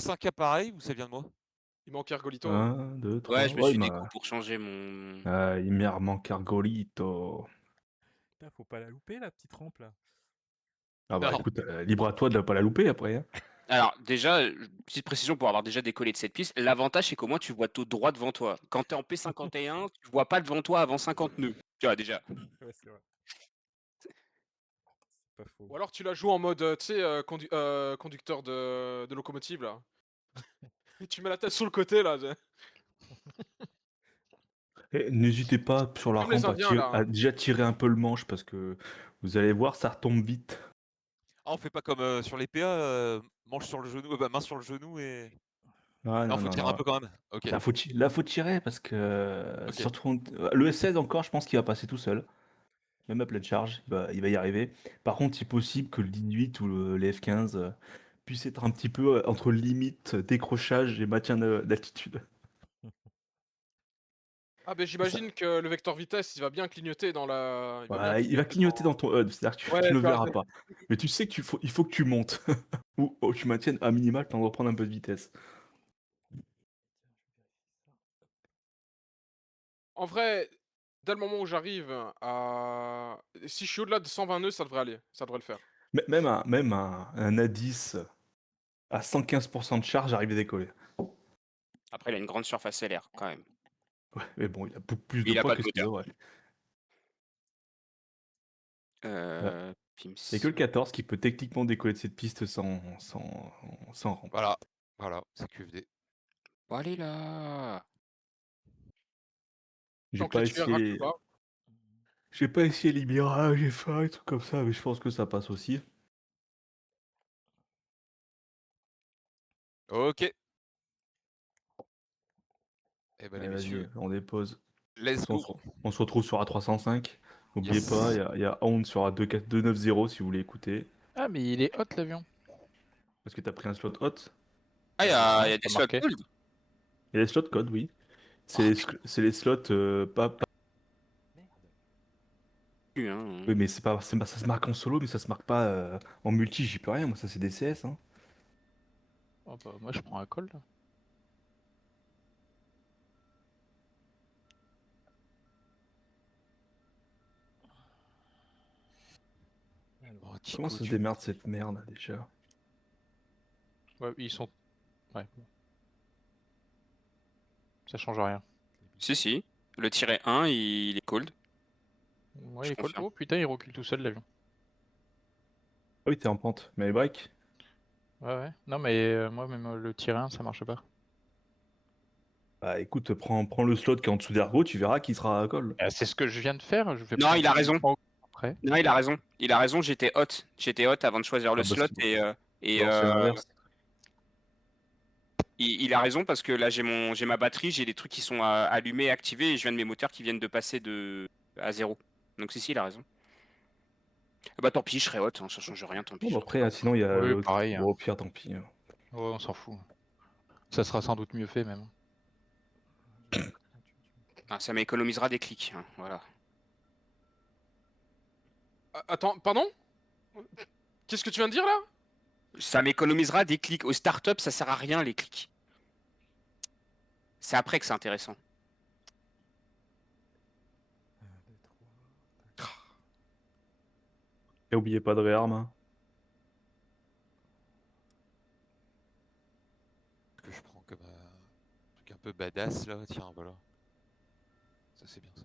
5 appareils ou ça vient de moi? Il manque Ergolito, hein. 1, 2, Ouais, 3. je me Ouais, suis déco pour changer mon. il me manque Argolito. Putain, faut pas la louper, la petite rampe, là. Ah bah Non. écoute, libre à toi de pas la louper après. Hein. Alors déjà, petite précision pour avoir déjà décollé de cette piste, l'avantage c'est qu'au moins tu vois tout droit devant toi. Quand t'es en P51, tu vois pas devant toi avant 50 nœuds. Tu vois déjà. Ouais, c'est vrai. C'est pas faux. Ou alors tu la joues en mode, tu sais, conducteur de locomotive, là. Et tu mets la tête sur le côté, là. Et n'hésitez pas sur la Comme les rampe Indiens, là. à déjà tirer un peu le manche parce que vous allez voir, ça retombe vite. Ah, on fait pas comme sur les PA, manche sur le genou, main sur le genou et. Ah Non, non, faut non, tirer un non. peu quand même. Ok. Là, faut tirer parce que Ok. surtout le S16 encore, je pense qu'il va passer tout seul. Même à pleine charge, il va y arriver. Par contre, il est possible que le 18 ou les F15 puissent être un petit peu entre limite décrochage et maintien d'altitude. Ah, ben Ça. j'imagine que le vecteur vitesse, il va bien clignoter dans la. Il va bien Ouais, il va clignoter clignoter dans. dans ton HUD, c'est-à-dire que Ouais, tu le tu vois, verras pas. Mais tu sais il faut que tu montes. Ou tu maintiennes à minimal, t'en reprendre un peu de vitesse. En vrai, dès le moment où j'arrive à. Si je suis au-delà de 120 nœuds, ça devrait aller. Ça devrait le faire. Même un A10 à 115% de charge arrive à décoller. Après, il a une grande surface LR quand même. Ouais, mais bon, il a beaucoup plus Mais de il a poids pas que de ce qu'il moteur. devrait. Ouais. Il n'y a que Pims. le 14 qui peut techniquement décoller de cette piste sans rampe. Voilà. Voilà, c'est QFD. Bon, allez là. J'ai Tant que les pas tueurs raclent essayé. pas. J'ai pas essayé les mirages, j'ai fait un truc comme ça, mais je pense que ça passe aussi. Ok. Eh ben les Allez, messieurs, vas-y, on dépose. let's On go. se, on se retrouve sur A305. N'oubliez pas, Yes. il y a Hound sur A290 si vous voulez écouter. Ah, mais il est hot l'avion. Parce que t'as pris un slot hot. Ah, il y Ouais, a des pas slots marqué. gold. Il y a les slots code, oui. Oh, C'est les slots pas. Merde. putain, hein. Oui, mais ça se marque en solo, mais ça se marque pas en multi, j'y peux rien, moi ça c'est des CS. Hein. Oh, bah, moi, je prends un col, là. Alors, Oh, Comment Tico, ça se tu. démerde cette merde déjà? Ouais, ils sont. Ouais, bon. Ça change rien. Si, si. Le tiret 1, il est cold. Ouais, Je il est cool. confirme. Oh putain, il recule tout seul l'avion. Ah oui, t'es en pente, mais les breaks? Ouais, ouais. Non, mais moi, même le tir 1, ça marche pas. Bah écoute, prends le slot qui est en dessous d'Ergo, tu verras qui sera à call. C'est ce que je viens de faire. Je vais Non, prendre il a raison. après. Non, il a raison. Il a raison, j'étais hot. J'étais hot avant de choisir le Ah bah slot et alors c'est l'inverse. il a raison parce que là j'ai ma batterie, j'ai des trucs qui sont allumés, activés et je viens de mes moteurs qui viennent de passer à 0. Donc si, il a raison. Ah bah tant pis, je serai hot, hein, ça change rien, tant pis. Bon bah Je après, sinon il y a Oui, l'autre. pareil. Bon, au pire, tant pis. Hein. Ouais, on s'en fout. Ça sera sans doute mieux fait, même. Ah, ça m'économisera des clics, hein, voilà. Attends, pardon? Qu'est-ce que tu viens de dire, là? Ça m'économisera des clics. Au start-up, ça sert à rien les clics. C'est après que c'est intéressant. 1, 2, 3. Et oubliez pas de réarme. Hein. Que je prends comme truc un peu badass là. Tiens, voilà. Ça c'est bien ça.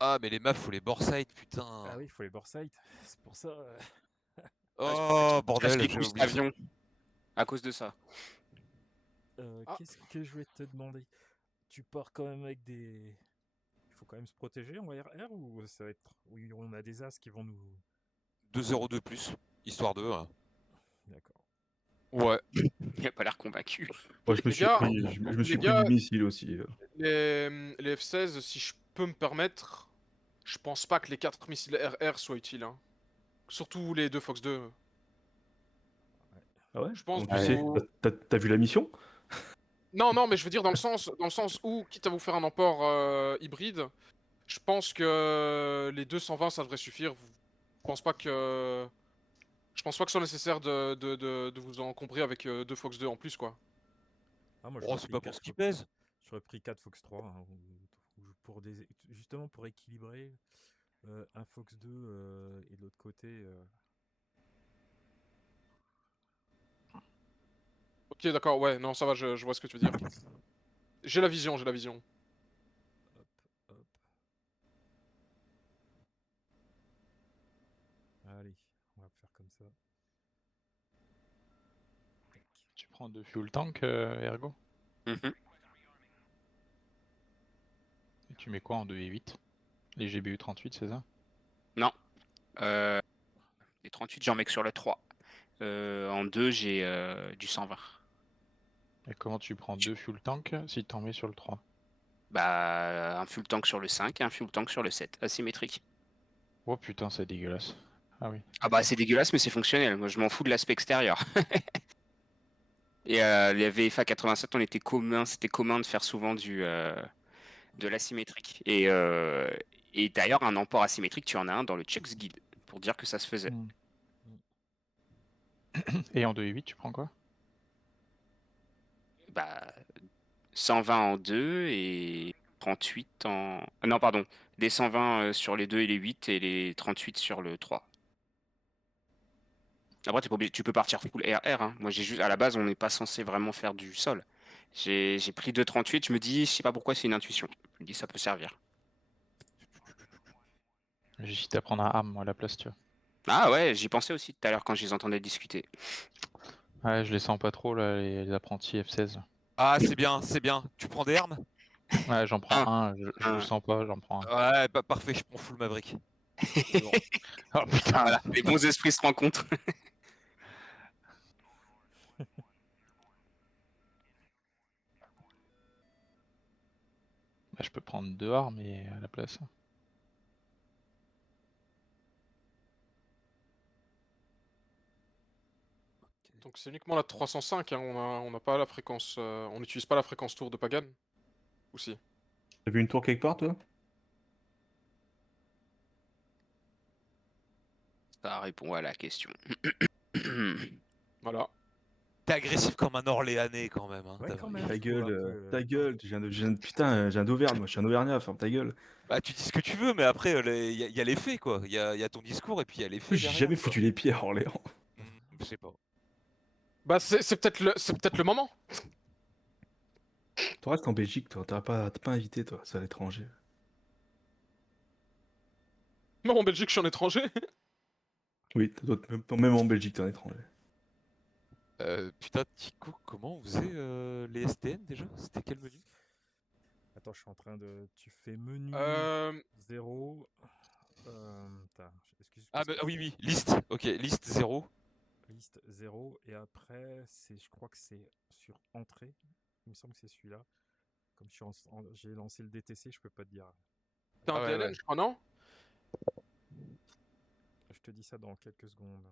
Ah, mais les maps, faut les boresight, putain. Ah oui, il faut les boresight. C'est pour ça. Ah, c'est pour ça que Oh, Je casse bordel, les j'ai couilles cet oublié ça. avion à cause de ça. Ah. Qu'est-ce que je vais te demander? Tu pars quand même avec des. Il faut quand même se protéger en RR ou ça va être. Oui, on a des as qui vont nous. 2 € de plus, histoire de. D'accord. Ouais. Il a pas l'air convaincu. Moi, je me Les suis gars, pris, je me les suis pris du gars, missile aussi. les F-16, si je peux me permettre, je pense pas que les 4 missiles RR soient utiles, hein. Surtout les 2 Fox 2. Ah ouais? Je pense Comment que tu sais? vous. T'as vu la mission? Non, non, mais je veux dire dans le sens où, quitte à vous faire un emport hybride, je pense que les 220 ça devrait suffire. pense pas que... Je pense pas que ce soit nécessaire de vous encombrer avec 2 Fox 2 en plus, quoi. Ah, moi, Oh, j'aurais c'est pris pas pour 4 ce qui Fox. pèse. J'aurais pris 4 Fox 3, hein, pour justement pour équilibrer un Fox 2 et de l'autre côté. Ok, d'accord, ouais, non, ça va, je vois ce que tu veux dire. J'ai la vision, j'ai la vision. Hop, hop. Allez, on va faire comme ça. Tac. Tu prends 2 fuel tank, Ergo? Mhm. Et tu mets quoi en 2 et 8? Les GBU 38, c'est ça? Non. Les 38, j'en mets que sur le 3. En 2, j'ai du 120. Et comment tu prends 2 fuel tank si t'en mets sur le 3? Bah, un full tank sur le 5 et un full tank sur le 7. Asymétrique. Oh putain, c'est dégueulasse. Ah oui. Ah bah, c'est dégueulasse, mais c'est fonctionnel. Moi, je m'en fous de l'aspect extérieur. Et les VFA 87, c'était commun de faire souvent de l'asymétrique. Et d'ailleurs, un emport asymétrique, tu en as un dans le Chuck's Guide pour dire que ça se faisait. Hmm. Et en 2 et 8, tu prends quoi? Bah, 120 en 2 et 38 en... Ah non, pardon. Des 120 sur les 2 et les 8 et les 38 sur le 3. Après, t'es pas obligé, tu peux partir full RR. Hein. Moi, j'ai juste, à la base, on n'est pas censé vraiment faire du sol. J'ai pris 2,38, je me dis, je sais pas pourquoi, c'est une intuition. Je me dis, ça peut servir. J'hésite à prendre un ham, moi, à la place, tu vois. Ah ouais, j'y pensais aussi tout à l'heure quand je les entendais discuter. Ouais, je les sens pas trop, là, les apprentis F16. Ah, c'est bien, c'est bien. Tu prends des armes? Ouais, j'en prends un, je le un. sens pas, j'en prends un. Ouais, bah, parfait, je prends full Maverick. C'est bon. Oh putain! Voilà, les bons esprits se rencontrent. Bah, je peux prendre 2 armes et à la place. Donc c'est uniquement la 305, hein, on n'a pas la fréquence... on n'utilise pas la fréquence tour de Pagan. Ou si? T'as vu une tour quelque part, toi? Ça répond à la question. Voilà. T'es agressif comme un Orléanais quand même. Hein, Ouais, t'as quand vu. même. Ta faut gueule, un peu, ta gueule, putain, j'ai un d'Auvergne, moi je suis un Auvergnat, ferme ta gueule. Bah, tu dis ce que tu veux, mais après, y a les faits, quoi. Il y a ton discours et puis il y a les faits J'ai derrière. jamais quoi. foutu les pieds à Orléans. Je sais pas. Bah c'est peut-être le moment. Toi, reste en Belgique, toi, t'as pas invité, toi, c'est à l'étranger. Non, en Belgique, je suis en étranger. Oui, même en Belgique, t'es un étranger. Putain, Tico, comment on faisait les STN déjà? C'était quel menu? Attends, je suis en train de. Tu fais menu Euh... 0. Excuse. Ah, bah, oui, oui, liste. Ok, liste 0. Liste 0. Et après, je crois que c'est sur entrée. Il me semble que c'est celui-là. Comme j'ai lancé le DTC, je peux pas te dire. T'es un Ah ouais, DLN, ouais. je crois, non? Je te dis ça dans quelques secondes.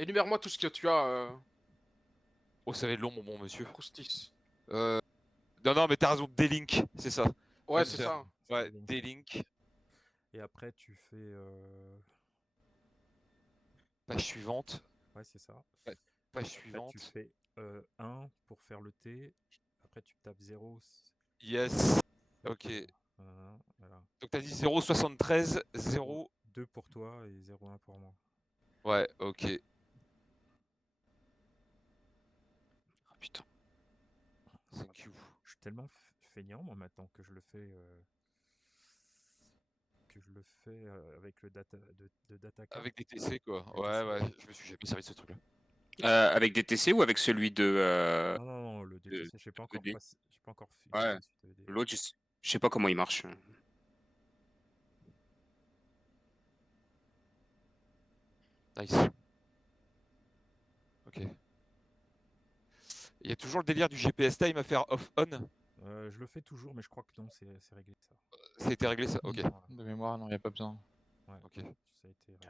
Énumère-moi tout ce que tu as, Oh, ça va être long, mon bon monsieur. Croustis. Non, non, mais t'as raison, D-Link, c'est ça. Ouais, Hunter. c'est ça. Ouais, D-Link. D-Link. Et après, tu fais. Page suivante. Ouais, c'est ça. Page Après, suivante. tu fais 1 pour faire le T. Après, tu tapes 0. Yes. Ok. Voilà. Donc t'as dit 0,73, 0. 2 pour toi et 0,1 pour moi. Ouais, ok. Oh, putain. Thank you. Je suis tellement feignant, moi, maintenant, que je le fais. Avec le data card. Avec des TC, quoi. Le Ouais, TC. ouais, je me suis jamais servi de ce truc-là. Avec DTC ou avec celui de... Non, non, non, le DTC, je n'ai pas encore ED. j'ai pas encore Ouais. utilisé celui de ED. L'autre, je sais pas comment il marche. Nice. Ok. Il y a toujours le délire du GPS time à faire off-on. Je le fais toujours, mais je crois que non, c'est réglé ça. Ça a été réglé, ça? Ok. Voilà. De mémoire, non, y a pas besoin. Ouais, Ok. ça a été réglé.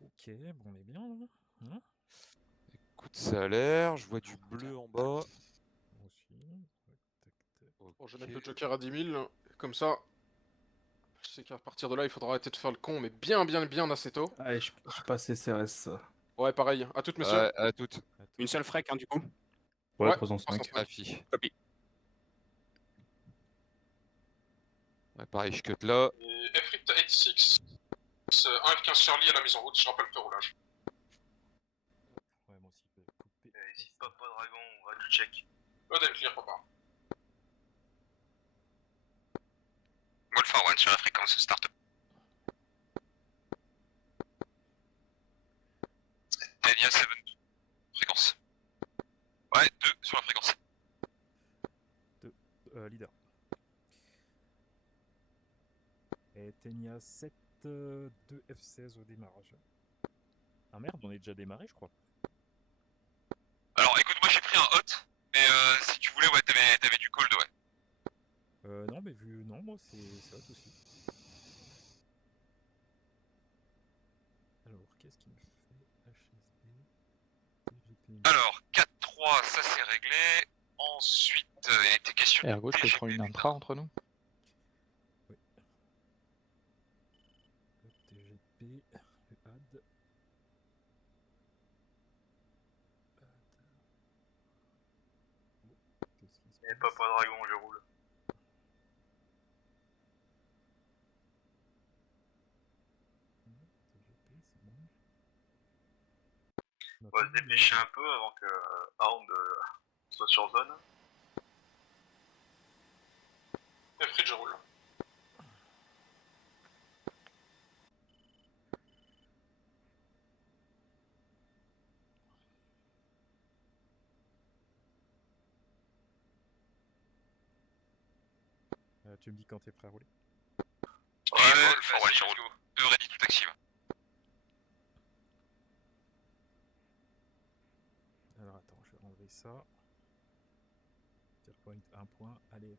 Ok, bon, on est bien là. Hein, Écoute, ça a l'air. Je vois du bleu en bas. moi aussi. Tac, tac. Bon, je vais Ok. mettre le joker à 10 000, comme ça. Je sais qu'à partir de là, il faudra arrêter de faire le con, mais bien assez tôt. Allez, je passe CRS. Ouais, pareil. À toutes, messieurs. Ouais, à toutes. Une seule frec, hein, du coup. Ouais, Ouais, 305. 305. Affiche. Copie. Ouais, pareil, je cut là. Et Efrit 86, 1 F15 Charlie à la mise en route, je rappelle le roulage. Ouais, moi aussi, je vais couper. Ici Papa Dragon, on va tout check. Odin clear, papa. Wolf 1 sur la fréquence, start. Dania 7, fréquence. Ouais, 2 sur la fréquence. Leader. Et Tenia 7, 2 F16 au démarrage. Ah merde, on est déjà démarré, je crois. Alors écoute, moi j'ai pris un hot, mais si tu voulais, ouais, t'avais du cold, ouais. Non, mais vu. Non, moi c'est hot aussi. Alors, qu'est-ce qu'il me fait HSD TGP. Alors, 4-3, ça c'est réglé. Ensuite, il était question de Ergo, je peux prendre une intra entre nous. Le TGP, le add. Qu'est-ce qui se Et passe? Papa Dragon, je roule. TGP, c'est bon. On va se dépêcher un peu avant que Arm soit sur zone. Efrit, je roule. Tu me dis quand t'es prêt à rouler. Ouais, Wolf 1, je roule. 2 ready tout active. Alors attends, je vais enlever ça. Point 1 point, allez.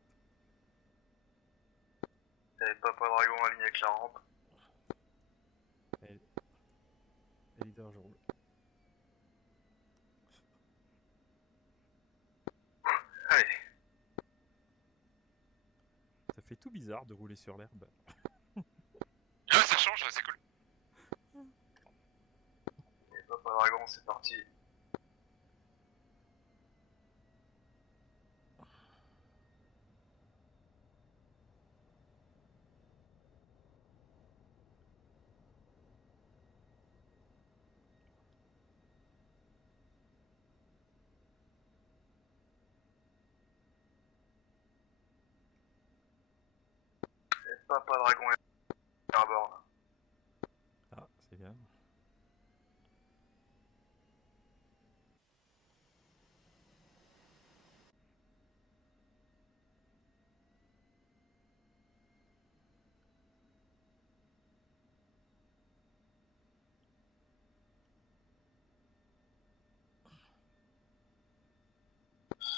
Et Papa Dragon aligné avec la rampe. Et leader, je roule. Allez. Ça fait tout bizarre de rouler sur l'herbe. Ah, ça change, c'est cool. Et Papa Dragon, c'est parti. Et Papa Dragon est airborne. Ah, c'est bien.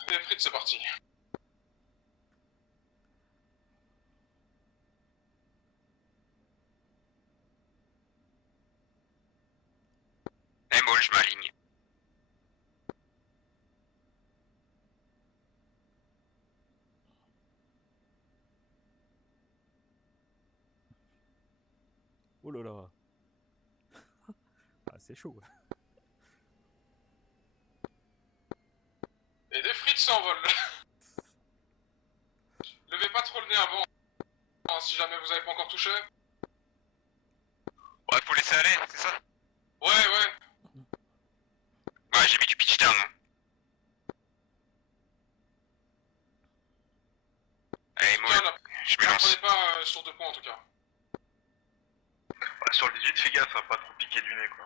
Efrit, c'est parti. Et moi, je m'aligne. Oh là là. Ah, c'est chaud. Et des frites s'envolent. Levez pas trop le nez avant, hein, si jamais vous avez pas encore touché. Ouais, faut laisser aller, c'est ça? Ouais. Ouais, j'ai mis du pitch down. Allez, moi, je me lance. Prenez pas sur 2 points en tout cas. Ouais, sur le 18, fais gaffe à pas trop piquer du nez, quoi.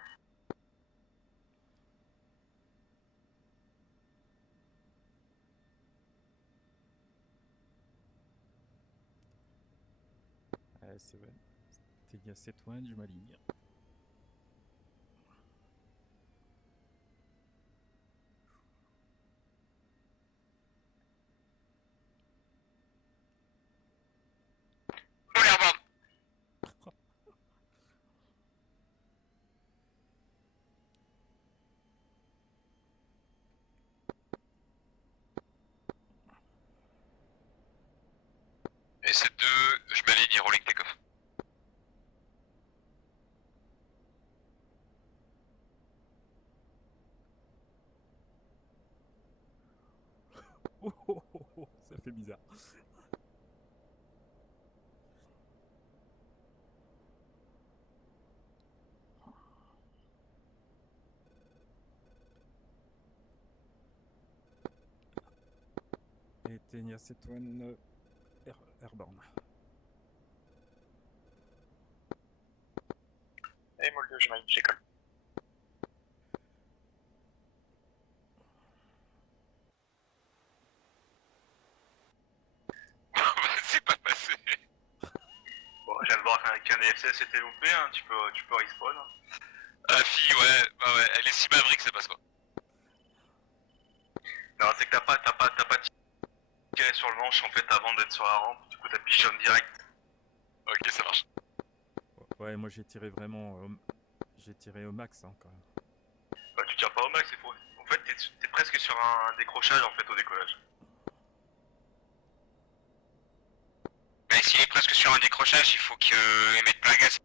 C'est vrai. T'es à 7 1, je m'aligne. Full airborne. Et c'est 2, je m'aligne et rolling take-off. Oh, oh, oh, oh, ça fait bizarre. Et Tenia Setouane Airborne. Et Molde, je m'aille, j'école. C'est pas passé. Bon, je viens de voir qu'un EFC s'était loupé, hein. tu peux respawn. Ah, fille, ouais, bah ouais, elle est si maverick, ça passe pas. Non, c'est que t'as pas tiré sur le manche en fait avant d'être sur la rampe, du coup t'as pigeonne direct. Ok, ça marche. Ouais, moi j'ai tiré vraiment. J'ai tiré au max hein, quand même. Bah tu tires pas au max, c'est faux. En fait t'es presque sur un décrochage en fait au décollage. Mais s'il est presque sur un décrochage, il faut qu'il mette plein gaz,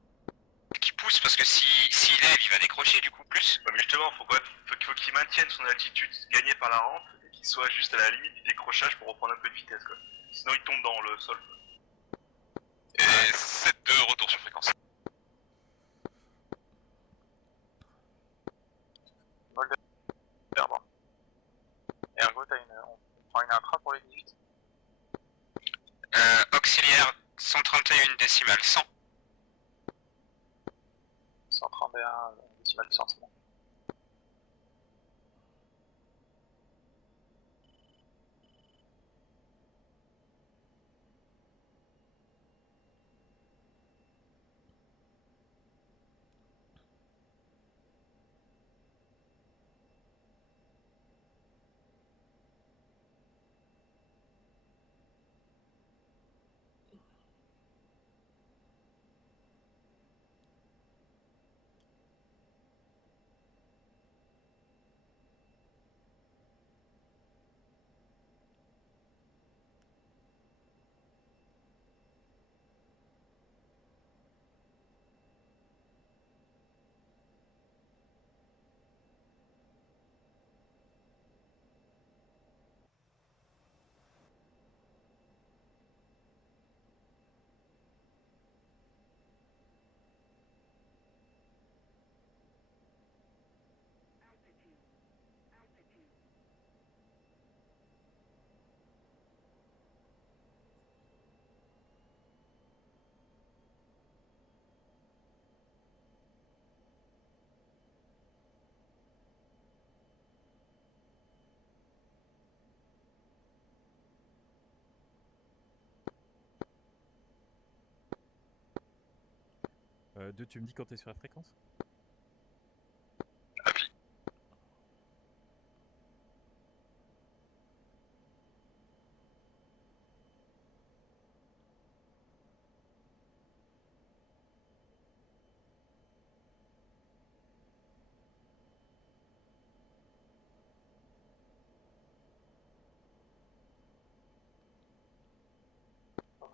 qu'il pousse, parce que s'il lève, il va décrocher du coup plus. Ouais, mais justement, faut qu'il maintienne son altitude gagnée par la rampe et qu'il soit juste à la limite du décrochage pour reprendre un peu de vitesse quoi. Sinon il tombe dans le sol. Et 7-2, retour sur fréquence. Molde, pardon. Ergo, on prend une intra pour les 18. Auxiliaire 131 décimales 100. 131 décimales 100, c'est bon. Deux, tu me dis quand t'es sur la fréquence? Appli.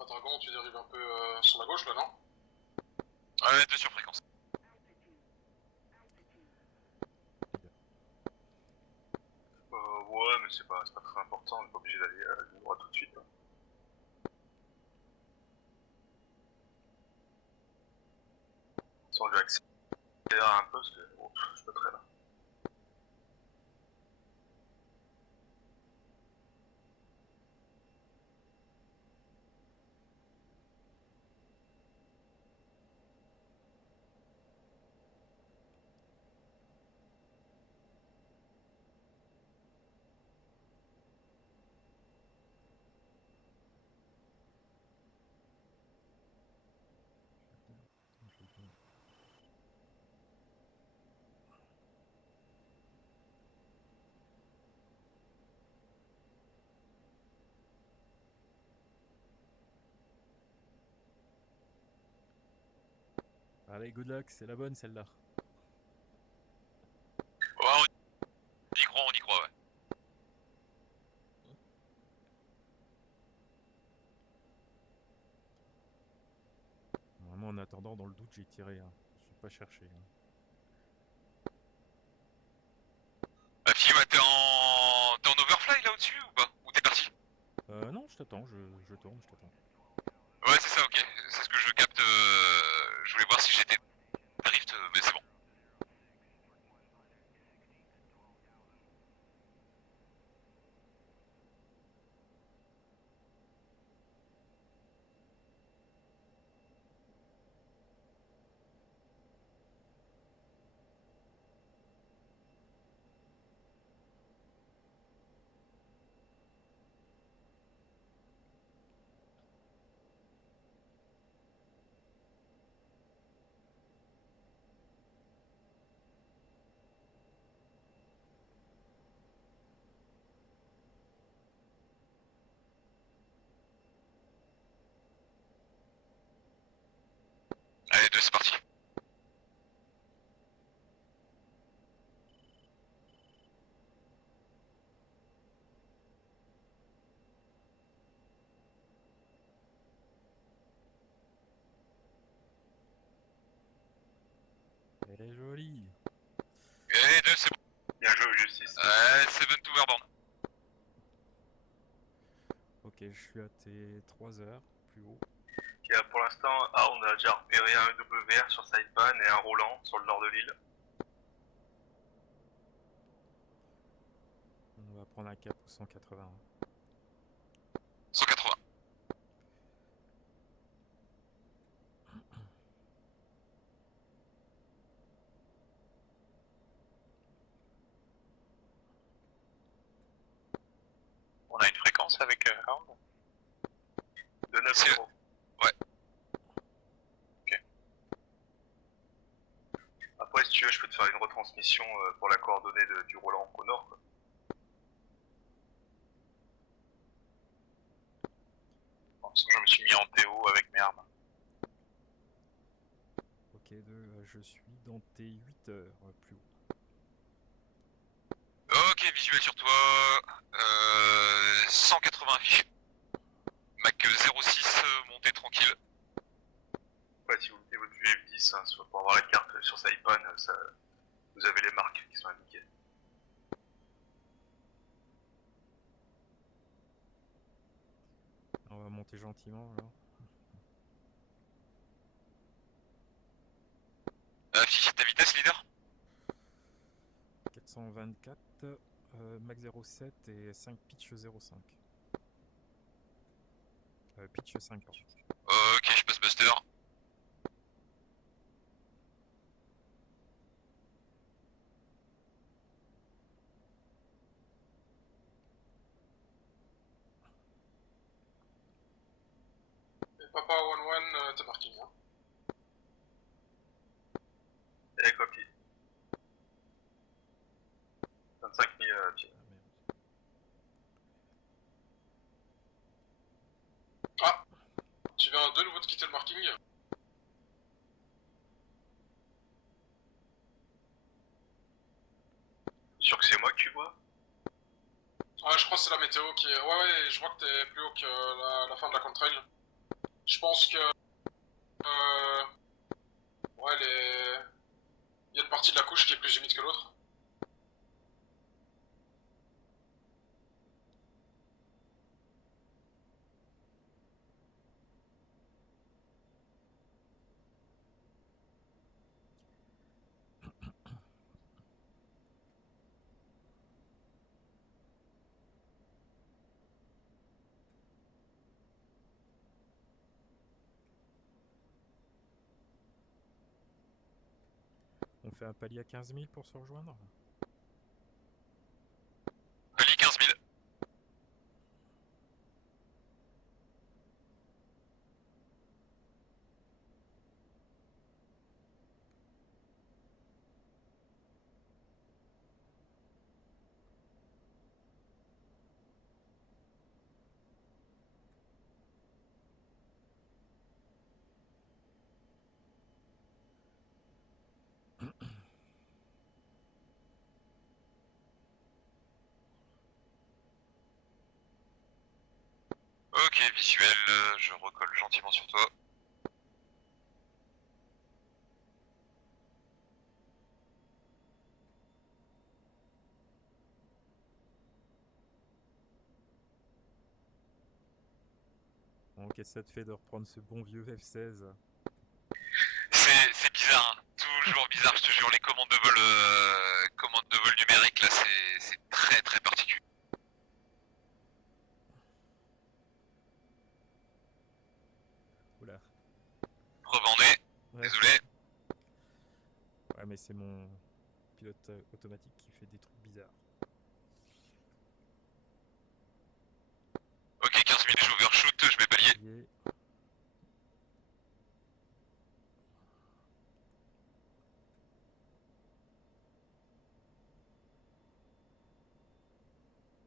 Dragon, tu dérives un peu sur la gauche là, non? Ouais, 2 sur fréquence. Ouais, mais c'est pas très important, on n'est pas obligé d'aller tout droit tout de suite. Hein. Sans je vais accélérer un peu parce que bon, je suis pas très là. Allez, good luck, c'est la bonne celle-là. Ouais, on y croit, ouais. Vraiment, en attendant, dans le doute, j'ai tiré. Hein. J'ai pas cherché. Hein. Appli, ouais, t'es en overfly là au-dessus ou pas? Ou t'es parti? Non, je t'attends, je tourne, je t'attends. Ouais, c'est ça, ok. C'est ce que je capte. Je voulais voir si j'étais drift, mais c'est bon. Allez, deux, c'est parti. Elle est jolie. Allez, deux, c'est bon. Bien joué, justice. Seven to Verborn. Ok, je suis à tes 3 heures, plus haut. Pour l'instant, on a déjà repéré un WR sur Saipan et un Roland sur le nord de l'île. On va prendre un cap au 180. 180. On a une fréquence avec Hound de 9 C'est- euros. ouais. Ok. Après, si tu veux, je peux te faire une retransmission pour la coordonnée du Roland au nord, quoi. Bon, je me suis mis en TO avec mes armes. Ok, je suis dans tes 8 heures, plus haut. Ok, visuel sur toi. 180 affiché. Mac 06, montée tranquille. Ouais, si vous mettez votre VF10 hein, pour avoir la carte sur Saipan, ça, vous avez les marques qui sont indiquées. On va monter gentiment alors. Affiche ta vitesse, leader. 424, Mac 07 et 5 pitch 05. Pitch 5, pardon. Ok, je passe Buster. Et Papa 1-1, t'es marquing. Hein. Et copie. 25 000 pieds. Ah merde. Tu viens de nouveau de quitter le marking. Sûr que c'est moi que tu vois? Ouais, je crois que c'est la météo qui est... Ouais, je vois que t'es plus haut que la fin de la contrail. Je pense que... Ouais, il y a une partie de la couche qui est plus humide que l'autre. On fait un palier à 15 000 pour se rejoindre. Ali 15 000. Ok, visuel, je recolle gentiment sur toi. Bon, qu'est-ce que ça te fait de reprendre ce bon vieux F16? C'est bizarre, hein. Toujours bizarre, je te jure, les commandes de vol numériques là, c'est très très particulier. Oula. Rebandé, Ouais. désolé. Ouais, mais c'est mon pilote automatique qui fait des trucs bizarres. Ok, 15 000, j'overshoot, je mets palier. Palier.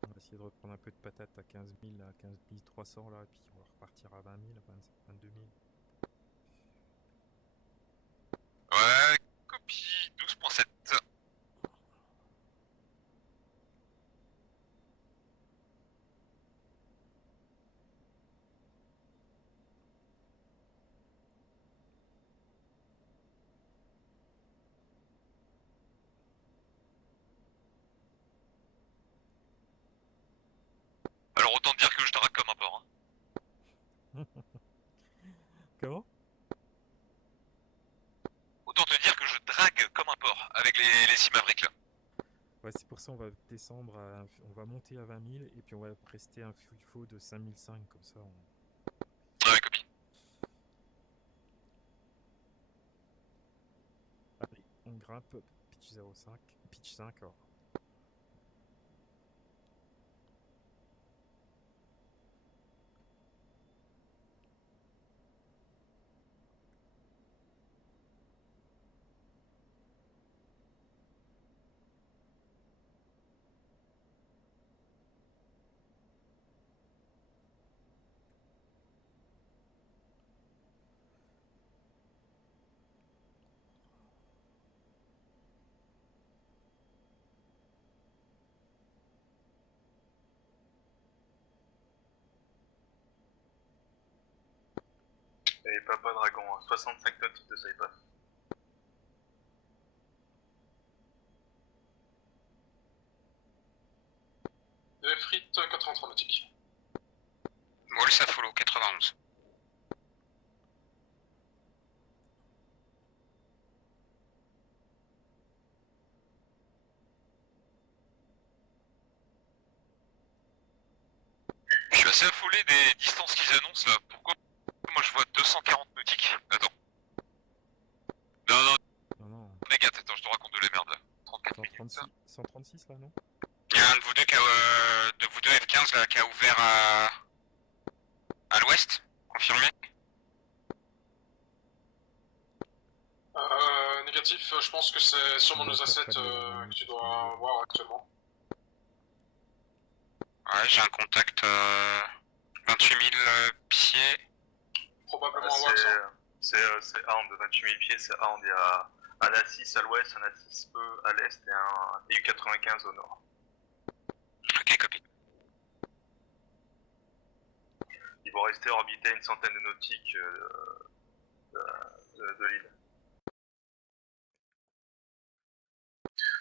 On va essayer de reprendre un peu de patate à 15 000, à 15 300 là, et puis on va repartir à 20 000, 22 000. Ouais, copie 12.7. Alors autant dire que je drague comme un porc. Hein. Comment? Autant te dire que je drague comme un porc avec les 6 Mavericks là. Ouais, c'est pour ça on va descendre, on va monter à 20 000 et puis on va rester un FIFO de 5005 comme ça. Ouais, copie. Allez, on grimpe, pitch 0,5, pitch 5 alors. Et Papa Dragon, hein, 65 nautiques de Saipa. Frites 83 nautiques. Wall ça follow 91. Je suis assez affolé des distances qu'ils annoncent là. Pourquoi moi je vois 240 nautiques? Attends. Non, Non, non, négat, attends, je te raconte de la merde là. 34 minutes. 136 là, non? Il y a un de vous deux, de vous deux F15 là, qui a ouvert à l'ouest, confirmé. Négatif, je pense que c'est sûrement nos assets que tu dois voir actuellement. Ouais, j'ai un contact 28 000 pieds. Probablement Ah, à Wax. c'est Arm de 28 000 pieds, c'est Arm. Il y a un A6 à l'ouest, un A6E à l'est et un U95 au nord. Ok, copie. Ils vont rester orbités une centaine de nautiques de l'île.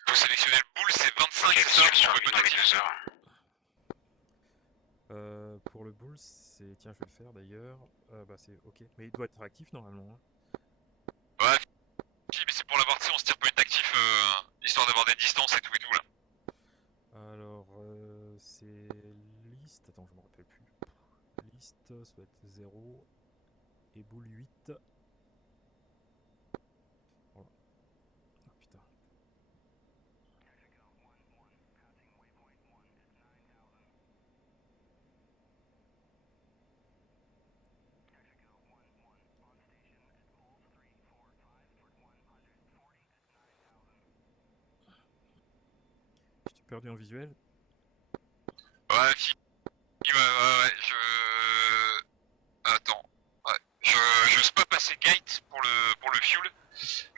Faut sélectionner le boule, c'est 25, Ok, c'est ça, sur sur le côté actif. 2 heures. Pour le bull, c'est. Tiens, je vais le faire d'ailleurs. Bah, c'est ok. Mais il doit être actif normalement. Hein. Ouais, si, mais c'est pour l'avoir, tu sais, on se tire pas une actif, histoire d'avoir des distances et tout là. Alors, c'est liste. Attends, je me rappelle plus. Liste, ça doit être 0. Et boule 8. Voilà. Ah putain. Je t'ai perdu en visuel. Ouais, ouais, je... Attends, ouais, je spot passer gate pour le fuel,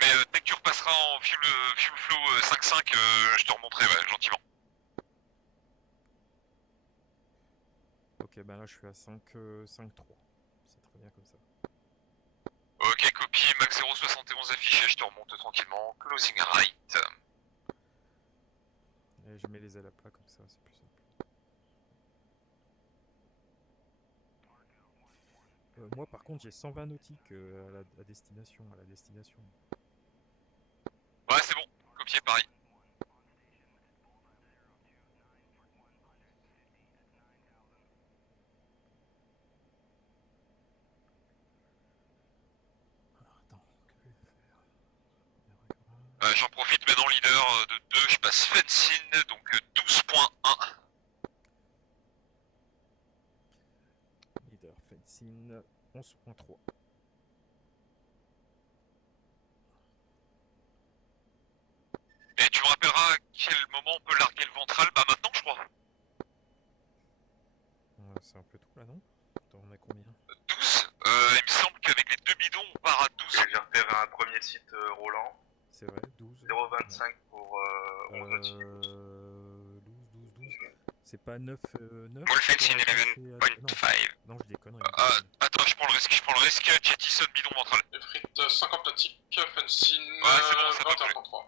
mais dès que tu repasseras en fuel flow 5.5, je te remonterai, ouais, gentiment. Ok, bah là je suis à 5.3. C'est très bien comme ça. Ok, copie, max 0.71 affiché, je te remonte tranquillement, closing right. Et je mets les ailes à plat comme ça, c'est plus simple. Moi, par contre, j'ai 120 nautiques à destination. Ouais, c'est bon. Copier Paris. Alors, attends, que je vais faire? J'en profite maintenant, leader de 2, je passe Fencin, donc 12.1. Leader Fencin 11.3. Et tu me rappelleras à quel moment on peut larguer le ventral? Bah maintenant, je crois. C'est un peu tout là, non? Attends, on a combien? 12. Il me semble qu'avec les 2 bidons, on part à 12. J'ai repéré un premier site Roland. C'est vrai, 12. 0,25 pour 11 nautiques. 12. C'est pas 9. Moi, le Fencin 11.5. Non, je déconne. Attends, je prends le risque. Jettison, bidon ventral. Frites 50 nautiques, Fencin Ouais, c'est bon, ça va plus. 21.3.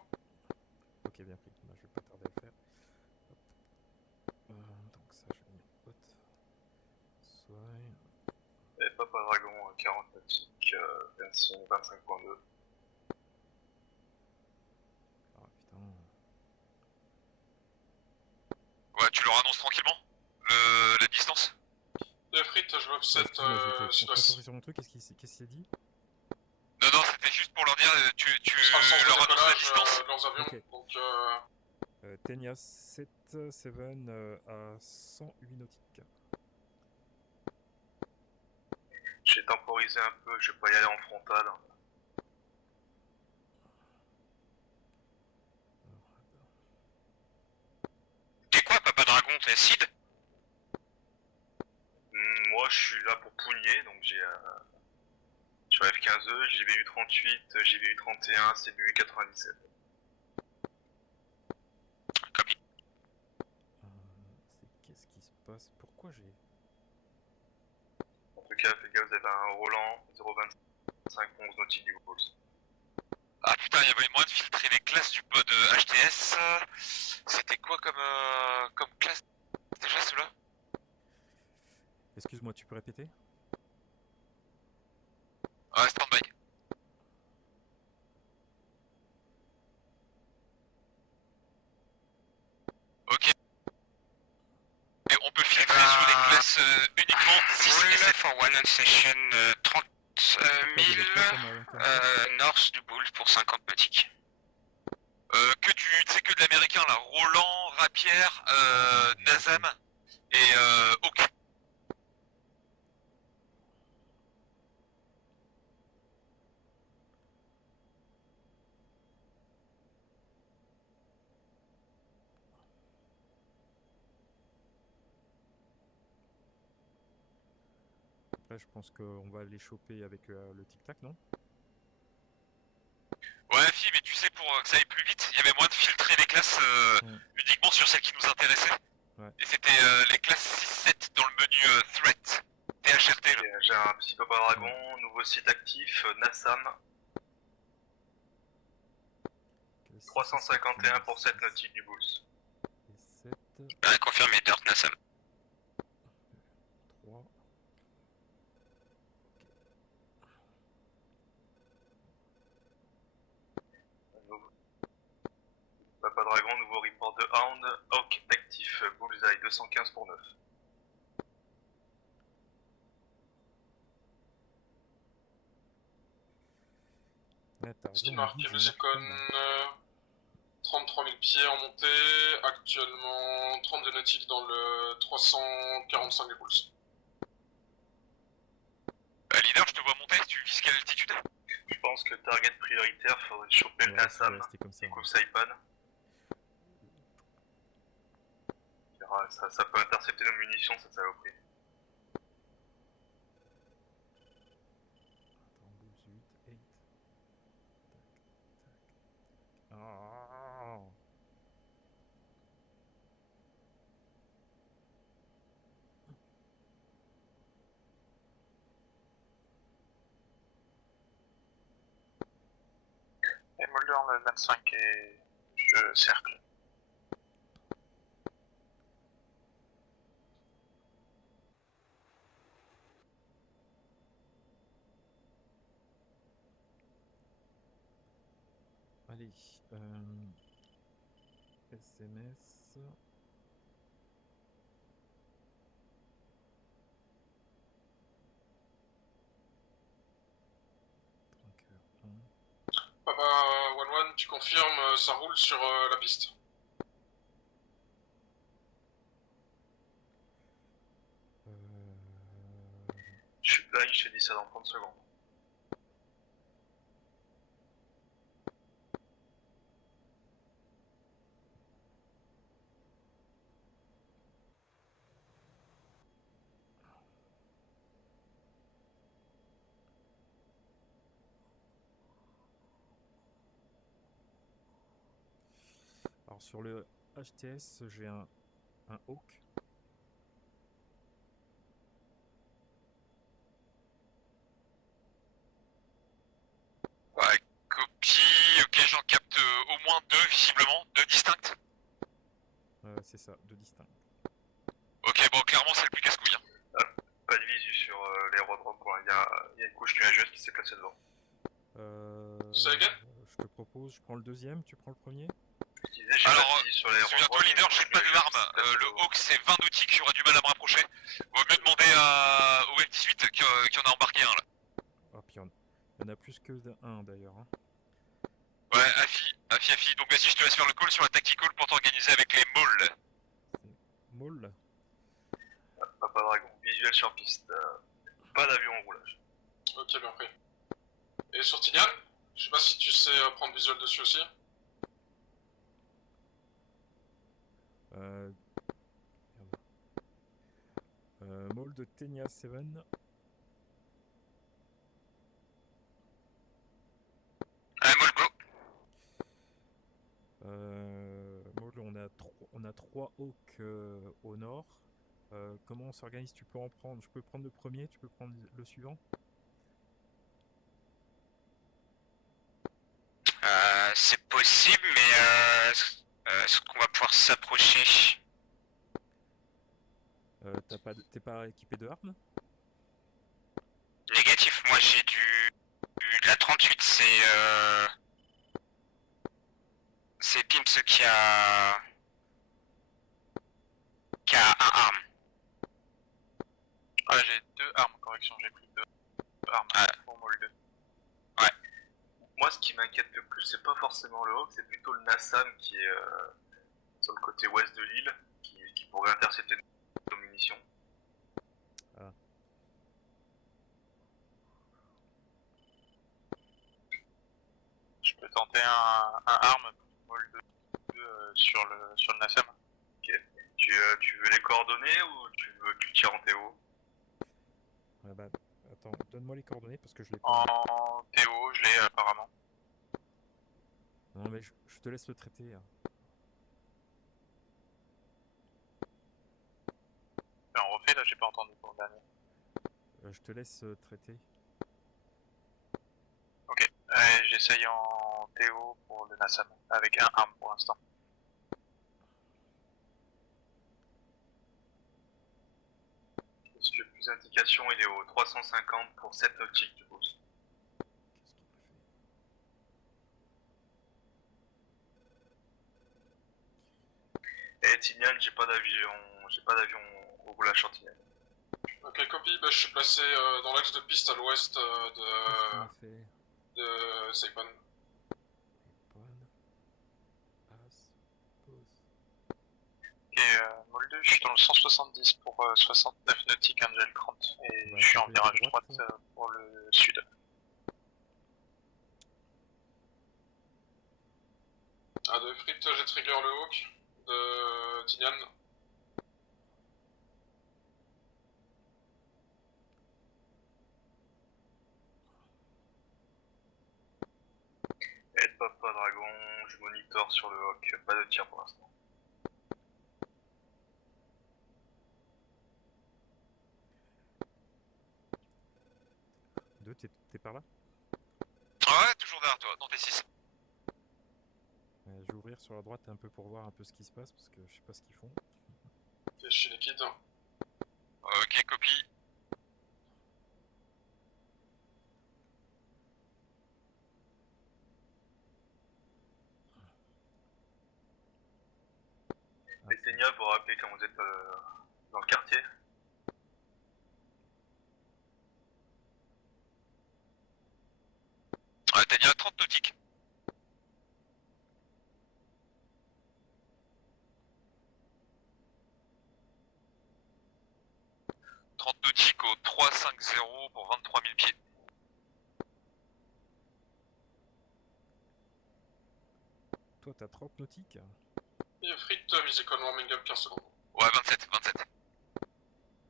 Ok, bien pris. Bah, je vais pas tarder à le faire. Hop. Donc ça, je vais venir haute. Soit. Et Papa Dragon 40 nautiques, Fencin 25.2. Ah putain. Ouais, tu leur annonces tranquillement la distance. Frites, je m'obsède J'étais concentré sud-ouest. sur mon truc, qu'est-ce qu'il s'est dit? Non, c'était juste pour leur dire, tu Ce sera le sens de leur annonces la décollage distance. de leurs avions. Ok. Donc, Tenia 7 à 108 nautiques. J'ai temporisé un peu, je vais pas y aller en frontal. T'es quoi, Papa Dragon? T'es Sid? Moi je suis là pour pougner, donc j'ai sur F15E, JVU 38, JVU 31, CBU 97. Copie. Qu'est-ce qui se passe? Pourquoi j'ai... En tout cas, les gars, vous avez un Roland 0,25 11 nautiques du Wolves. Ah putain, il y avait moyen de filtrer les classes du pod HTS. C'était quoi comme classe déjà ceux-là? Excuse-moi, tu peux répéter? Ouais, stand-by. Ok. Et on peut filtrer sur les classes uniquement 6 et 7. For one on session 30 000 north du Bull pour 50 nautiques. Tu sais que de l'américain là, Roland, Rapière, Nazam et Hawk. Après, je pense qu'on va les choper avec le tic-tac, non? Ouais, fi, mais tu sais, pour que ça aille plus vite, il y avait moyen de filtrer les classes uniquement sur celles qui nous intéressaient. Ouais. Et c'était les classes 6-7 dans le menu Threat, THRT. Là. J'ai un petit Papa Dragon, nouveau site actif, Nassam, 351 pour 7 nautiques du Bulls. Et 7, Confirmé, Dirt Nassam. 3. Papa Dragon, nouveau report de Hound, Hawk actif, Bullseye 215 pour 9. Ouais, t'as raison, Ski on marque dit, Musicon, 33 000 pieds en montée, actuellement 32 nautiques dans le 345 des poules. Leader, je te vois monter, tu vises quelle altitude? Je pense que target prioritaire, faudrait choper le Ouais, Nassam, rester comme ça. et coup Saipan. Ça peut intercepter nos munitions, cette saloperie. Attends, 12, 8, 8. Tac, tac. Ah. Et Mulder, le 25 et je cercle. Allez. SMS. Tracker 1. Papa 1-1, tu confirmes, ça roule sur la piste? Je suis blind, je te dis ça dans 30 secondes. Alors sur le HTS, j'ai un Hawk. Ouais, copie. Ok, j'en capte au moins 2 visiblement, 2 distincts. C'est ça, de distinct. Ok, bon, clairement, c'est le plus casse-couille. Hein. Pas de visu sur l'aérodrome, quoi. Il y a une couche nuageuse qui s'est placée devant. Say again? Je te propose, je prends le deuxième, tu prends le premier? Je disais, j'ai Alors, pas de visu sur l'aérodrome. souviens-toi, il y a une leader, couche j'ai pas de nuageuse l'arme. qui s'est placée Le devant. Hawk, c'est 20 nautiques, j'aurais du mal à me rapprocher. Vaut mieux demander au F-18 qui en a embarqué un là. Ah, puis il y en a plus que un d'ailleurs. Hein. Ouais, Afi. Donc, vas-y, je te laisse faire le call sur la tactical pour t'organiser avec les malls. Maul. Papa Dragon, visuel sur piste. Pas d'avion en roulage. Ok, bien pris. Et sur Tinian? Je sais pas si tu sais prendre visuel dessus aussi. Merde. Maul de Tenia 7. Allez, mall go. Maul, on a 3 Hawks au nord. Comment on s'organise? Tu peux en prendre. Je peux prendre le premier, tu peux prendre le suivant. C'est possible, mais est-ce qu'on va pouvoir s'approcher? T'es pas équipé de armes? Négatif, moi j'ai de la 38, c'est Pimps qui a un arme. Ah, j'ai 2 armes, correction, j'ai pris 2 armes pour Maul 2. Moi, ce qui m'inquiète le plus, c'est pas forcément le Hawk, c'est plutôt le Nassam qui est sur le côté ouest de l'île, qui pourrait intercepter nos munitions. Je peux tenter un arme pour Maul 2 sur le Nassam. Ok. Tu veux les coordonnées ou tu veux que tu tires en TO? Bah, attends, donne-moi les coordonnées parce que je l'ai pas. En Théo, je l'ai apparemment. Non mais je te laisse le traiter. Hein. On refait là, j'ai pas entendu pour le dernier. Je te laisse traiter. Ok, j'essaye en Théo pour le Nassam, avec un arme pour l'instant. Si tu veux plus d'indications, il est au 350 pour 7 nautiques du coup. Qu'est-ce qu'il a fait? Et Tinian, j'ai pas d'avion au roulage sur Tinian. Ok, copie, bah, je suis placé dans l'axe de piste à l'ouest Qu'est-ce qu'il a fait? de Saipan. Passe. Pause. Et Maul 2, je suis dans le 170 pour 69 nautiques Angel 30. Et Bah, je suis en t'as fait virage de droite droite, pour le sud. Ah, de Frit, j'ai trigger le Hawk de Tinian. Et Papa Dragon, je monitor sur le Hawk, pas de tir pour l'instant. Deux, t'es par là? Ouais, toujours derrière toi, dans tes 6. Je vais ouvrir sur la droite un peu pour voir un peu ce qui se passe parce que je sais pas ce qu'ils font. Ok, je suis liquide. Ok, copie. Tenia, vous rappelez quand vous êtes dans le quartier? T'as dit à 30 nautiques. « 30 nautiques au 350 pour 23 000 pieds. Toi, t'as 30 nautiques. Et Frit, mise école warming up 15 secondes. Ouais, 27, 27.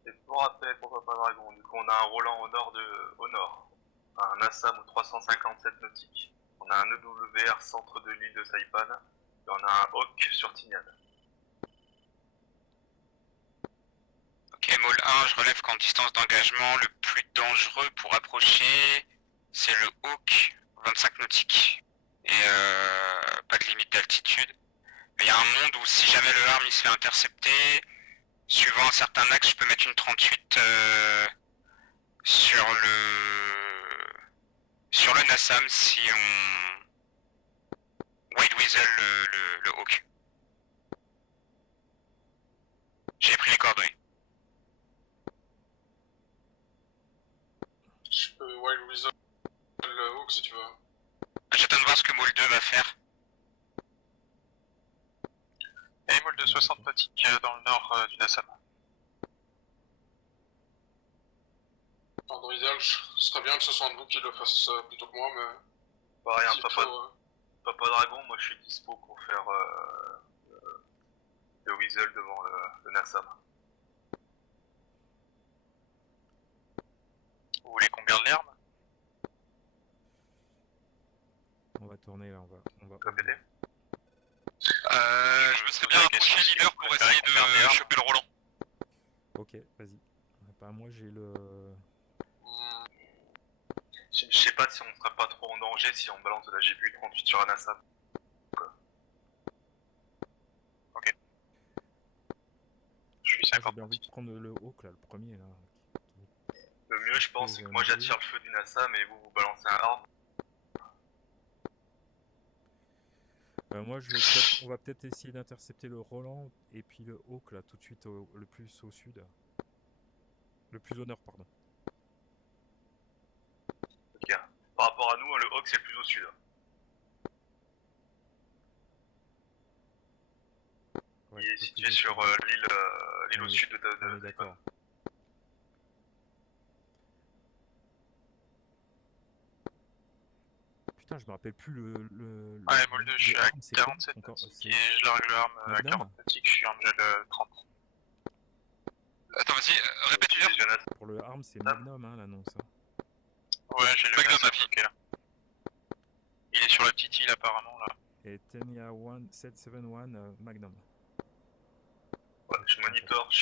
Et pour rappel, pour Papa Dragon, du coup on a un Roland au nord, un Assam au 357 nautiques, on a un EWR centre de l'île de Saipan, et on a un Hawk sur Tignan. Ok, Maul 1, je relève qu'en distance d'engagement, le plus dangereux pour approcher, c'est le Hawk, 25 nautiques. Et pas de limite d'altitude. Mais il y a un monde où si jamais le arme il se fait intercepter, suivant un certain axe, je peux mettre une 38 sur le Nassam si on White Weasel le Hawk. J'ai pris les coordonnées. Je peux Wild Wizard le hook si tu veux. J'attends de voir ce que Maul 2 va faire. Et moule de 60 nautiques dans le nord du Nassam. Enfin, dans l'idéal, ce serait bien que ce soit un de vous qui le fasse plutôt que moi, mais. Pareil, s'il Papa, faut, Papa Dragon, moi je suis dispo pour faire le Weasel devant le Nassam. Vous voulez qu'on garde l'herbe? On va tourner là, on va. Répétez. Je me serais bien approché leader pour essayer de choper le Roland. Ok, vas-y. Bah, moi j'ai le. Je sais pas si on sera pas trop en danger si on balance de la GPU 38 sur un Assam. Ok. Je suis J'ai 50. bien envie de prendre le Hawk là, le premier là. Le mieux je pense c'est que moi j'attire le feu du Nassam et vous balancez un arbre. Moi on va peut-être essayer d'intercepter le Roland et puis le Hawk là tout de suite le plus au sud. Le plus au nord, pardon. Ok. Par rapport à nous, le Hawk c'est plus au sud. Ouais, Il est le plus situé au sur sud. l'île au sud On est d'accord. Putain, je me rappelle plus Ouais, moule 2, je suis à arme, c'est quoi 47 encore nautiques et je largue l'arme à Magnum 40 nautiques, je suis en gel 30. Attends, vas-y, répète leader. Pour le arme, c'est Magnum, hein, l'annonce. Hein. Ouais, j'ai le Magnum, Nassam ma fille. bloqué là. Il est sur la petite île apparemment là. Et Tenya 771 Magnum. Ouais, je monitor, je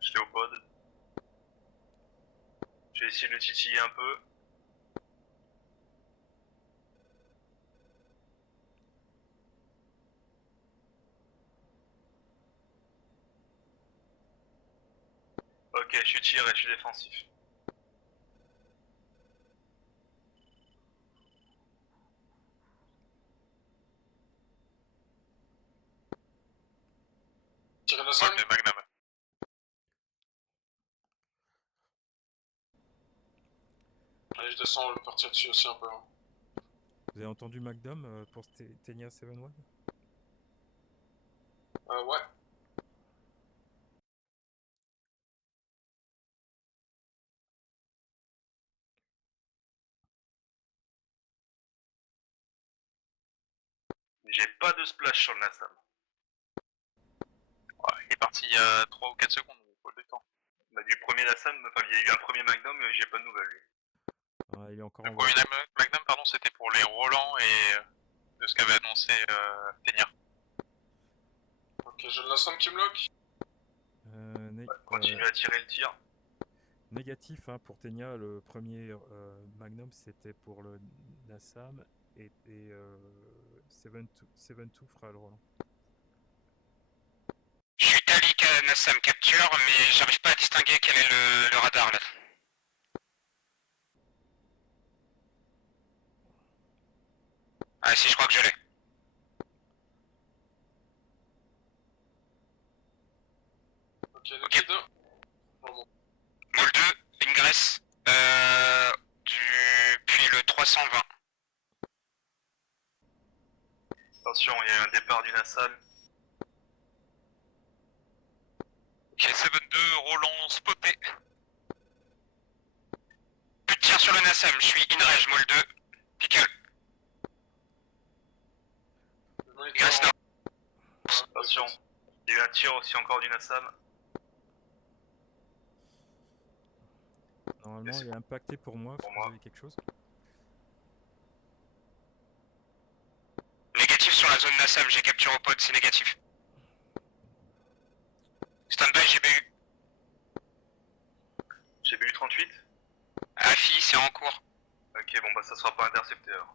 suis au pod. Je vais essayer de le titiller un peu. Ok, je suis tiré, je suis défensif. Tirer la salle. Ouais, Magnum. Allez, je descends, je vais partir dessus aussi un peu. Hein. Vous avez entendu Magnum pour Tenya 71 Ouais. J'ai pas de splash sur le Nassam. Ouais, il est parti il y a 3 ou 4 secondes, il faut le temps. Bah, du premier Nassam, enfin il y a eu un premier Magnum mais j'ai pas de nouvelles lui. Il est encore Le en premier vol. Magnum, pardon, c'était pour les Roland et de ce qu'avait annoncé Tenia. Ok, j'ai le Nassam qui me lock. Continuez à tirer le tir. Négatif hein, pour Tenya, le premier Magnum c'était pour le Nassam et 72 fera le Roland. Je suis Talik à Nassam Capture, mais j'arrive pas à distinguer quel est le radar là. Ah si, je crois que je l'ai. Attention, il y a eu un départ du Nassam. Ok, 7-2, Roland spoté. Plus de tir sur le Nassam, je suis Inrej, Mol 2, Pickle. Il reste nord. Attention, il y a eu un tir aussi encore du Nassam. Normalement, il est impacté pour moi. Pour Vous moi. avez quelque chose? Négatif sur la zone Nassam, j'ai capture au pod, c'est négatif. Standby, GBU. GBU 38. AFI, c'est en cours. Ok, bon bah ça sera pas intercepté alors.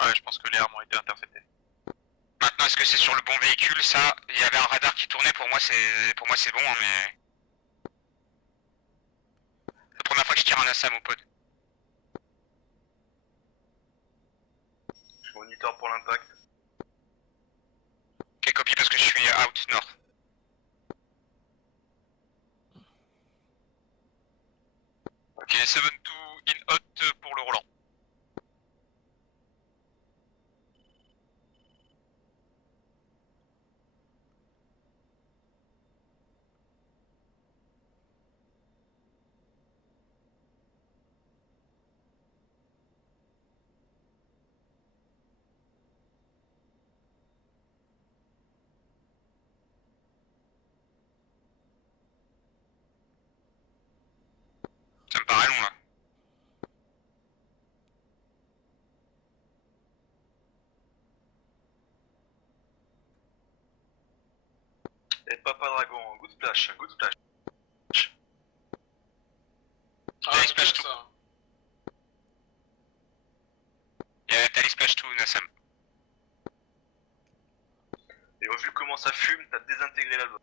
Ouais, je pense que les armes ont été interceptées. Maintenant, est-ce que c'est sur le bon véhicule? Ça, il y avait un radar qui tournait, pour moi c'est bon, hein, mais... C'est la première fois que je tire un Nassam au pod. Je monitor pour l'impact. Ok, copie parce que je suis out nord. Ok, 7-2 in hot pour le Roland. Ça me paraît long là. Et Papa Dragon, good splash, good splash. Ah, Allez, c'est splash bien tout. ça. T'as les splash tout, Nassam. Et au vu comment ça fume, t'as désintégré l'album.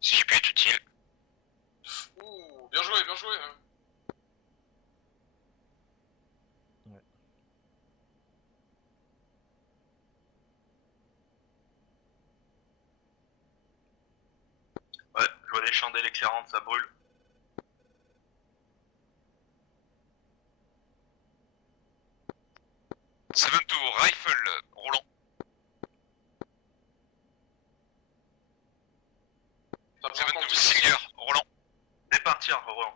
Si je peux être utile. Ouh, bien joué, bien joué. Hein. Ouais, je vois les chandelles éclairantes, ça brûle. Seven Tour, rifle, Roland. Ça prend Seven compte Tour, du Singer, Roland. Départir, Roland.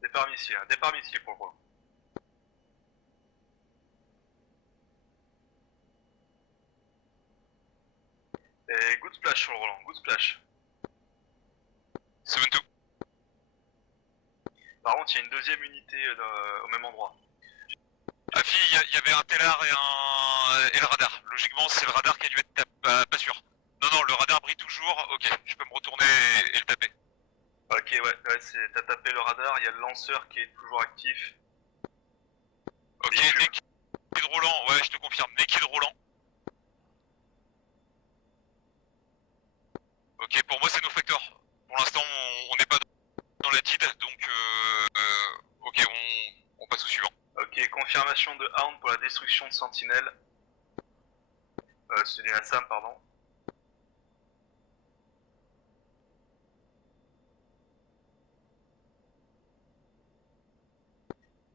Départ missile pour moi. Et good splash sur le Roland, good splash. Seven Tour. Par contre, il y a une deuxième unité au même endroit. Afi, il y avait un Tellar et le radar. Logiquement, c'est le radar qui a dû être pas sûr. Non, non, le radar brille toujours. Ok, je peux me retourner et le taper. Ok, ouais, t'as tapé le radar, il y a le lanceur qui est toujours actif. Ok, Véhicule. Naked Roland, ouais, je te confirme, Naked Roland. Ok, pour moi, c'est nos facteurs. Pour l'instant, on n'est pas dans la TID, donc ok, on passe au suivant. Ok, confirmation de Hound pour la destruction de Sentinelle. C'est du Nassam, pardon.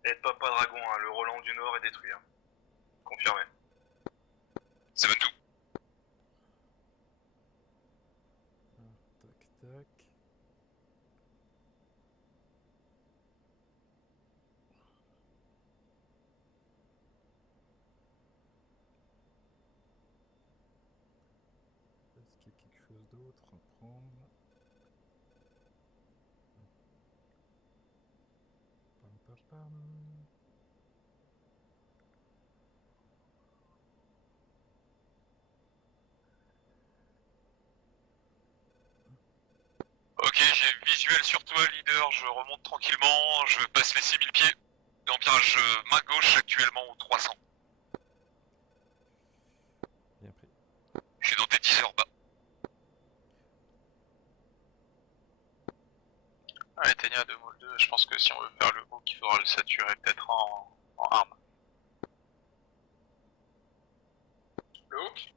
Et Papa Dragon, hein, le Roland du Nord est détruit. Hein. Confirmé. 7-2. Tac, tac. Est-ce qu'il y a quelque chose d'autre à prendre? Pam, pam, pam. Ok, j'ai visuel sur toi, leader, je remonte tranquillement, je passe les 6000 pieds. Et en virage main gauche actuellement au 300. Bien pris. Je suis dans tes 10 heures bas. Allez, Tenia de Mol 2, je pense que si on veut faire le hook, il faudra le saturer peut-être en arme. Le hook.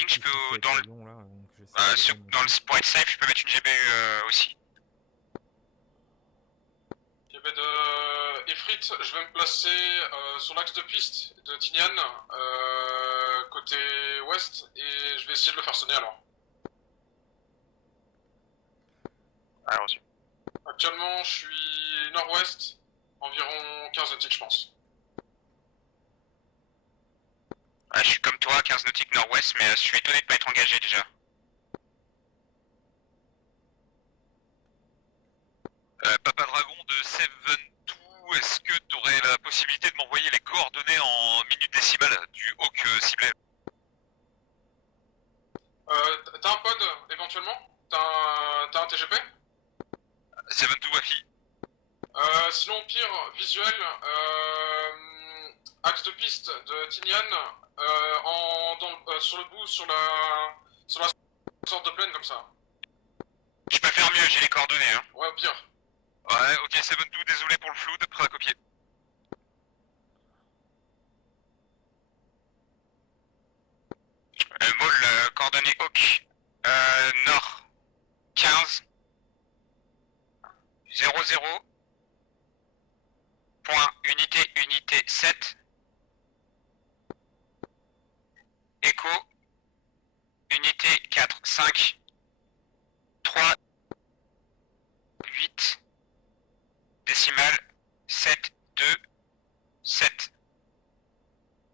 timing, je Tout ce qui peux fait dans le, long, là, donc j'essaie de remonter. dans le pour être safe, je peux mettre une GBU aussi. Ok, bah de Ifrit, je vais me placer sur l'axe de piste de Tinian, côté ouest, et je vais essayer de le faire sonner alors. Ah, reçu. Actuellement, je suis nord-ouest, environ 15 nautiques, je pense. Ah, je suis comme toi, 15 nautiques nord-ouest, mais je suis étonné de pas être engagé déjà. Papa Dragon de Seven2, est-ce que tu aurais la possibilité de m'envoyer les coordonnées en minutes décimales du Hawk ciblé? T'as un pod éventuellement? T'as un TGP? Seven2 Wafi. Sinon, pire, visuel, axe de piste de Tinian, sur le bout, sur la sorte de plaine comme ça. Je peux faire mieux, j'ai les coordonnées, hein. Ouais, pire. Ouais, ok, Seven2, désolé pour le flou, prêt à copier. Maul, coordonnées Hawk. Nord. 15. 00. Point, unité 7. Echo. Unité 4, 5. 3. 8. Décimale 7, 2, 7.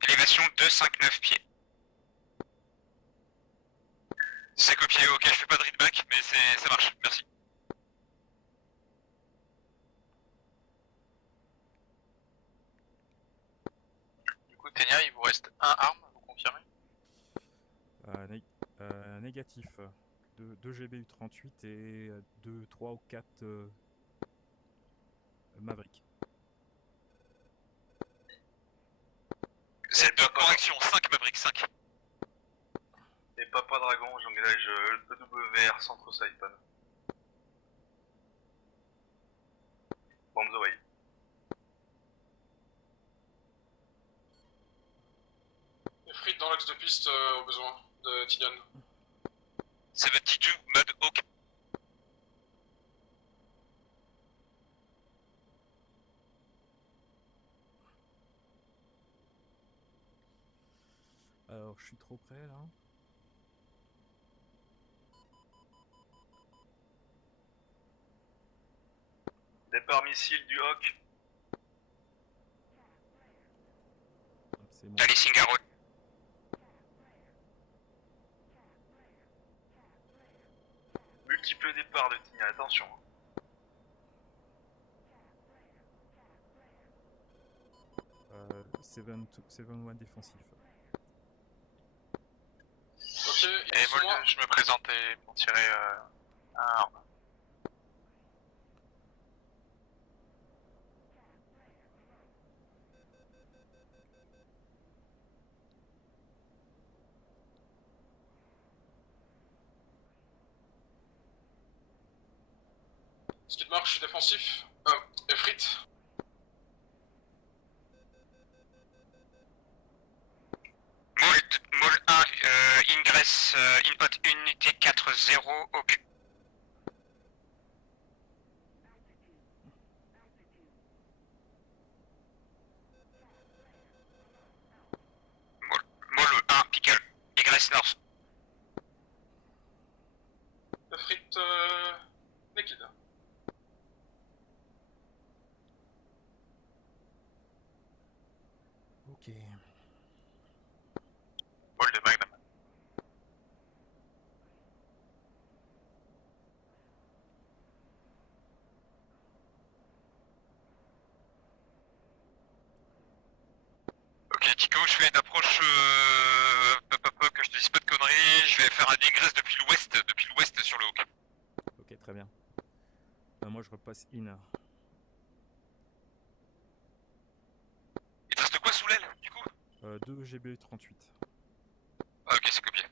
Élévation 2, 5, 9 pieds. C'est copié, ok, je fais pas de readback, mais ça marche, merci. Du coup, Ténia, il vous reste un arme, vous confirmez? Négatif. 2 GBU 38 et 2, 3 ou 4 Maverick. C'est deux corrections, 5 Maverick, 5. Et Papa Dragon, j'engage EWR Centre Saipan. On the way. Ifrit dans l'axe de piste au besoin de Tinian. 72, Mud Hawk. Alors, je suis trop près là. Départ missile du Hawk. C'est bon. Allez, Singaro. Multiple départ de Tigna, attention. 7-1 défensif. Ok, Et ils sont moi, moi. je me présentais pour tirer un arme. Skid marche, je suis défensif. Ifrit. Maul 1, ingress, input unité 4-0, Hawk. Maul 1, pickle, ingress north. Ifrit naked. Ok. Maul de Magnum. Ok, Tico, je fais une approche, que je te dise pas de conneries, je vais faire un ingress depuis l'ouest sur le Hawk. Ok, très bien. Moi, je repasse in. Il te reste quoi sous l'aile, du coup? 2 GBU 38. Ah, ok, c'est copié.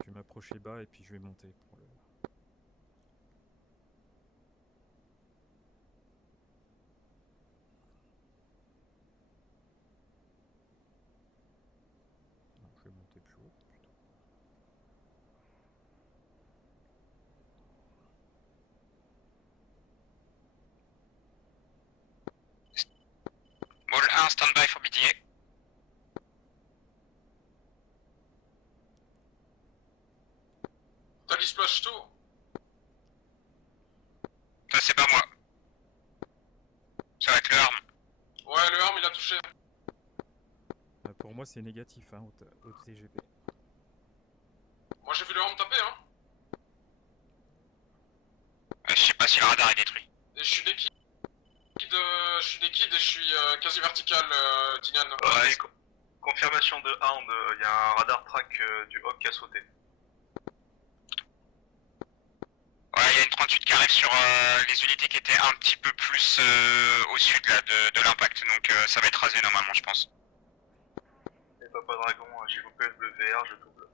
Je vais m'approcher bas et puis je vais monter pour le... Non, je vais monter plus haut plutôt. stand-by for BTA. Tally splash tout. Ça c'est pas moi. Ça va être le arme. Ouais, le arme il a touché. Pour moi, c'est négatif hein, au TGP. Moi j'ai vu le arme taper, hein. Je sais pas si le radar est détruit. Et je suis naked, et je suis quasi vertical, Tinian. Ouais, confirmation de Hound, il y a un radar track du Hawk qui a sauté. Ouais, il y a une 38 qui arrive sur les unités qui étaient un petit peu plus au sud là de l'impact, donc ça va être rasé normalement je pense. Et Papa Dragon, j'ai loupé le WR, je double.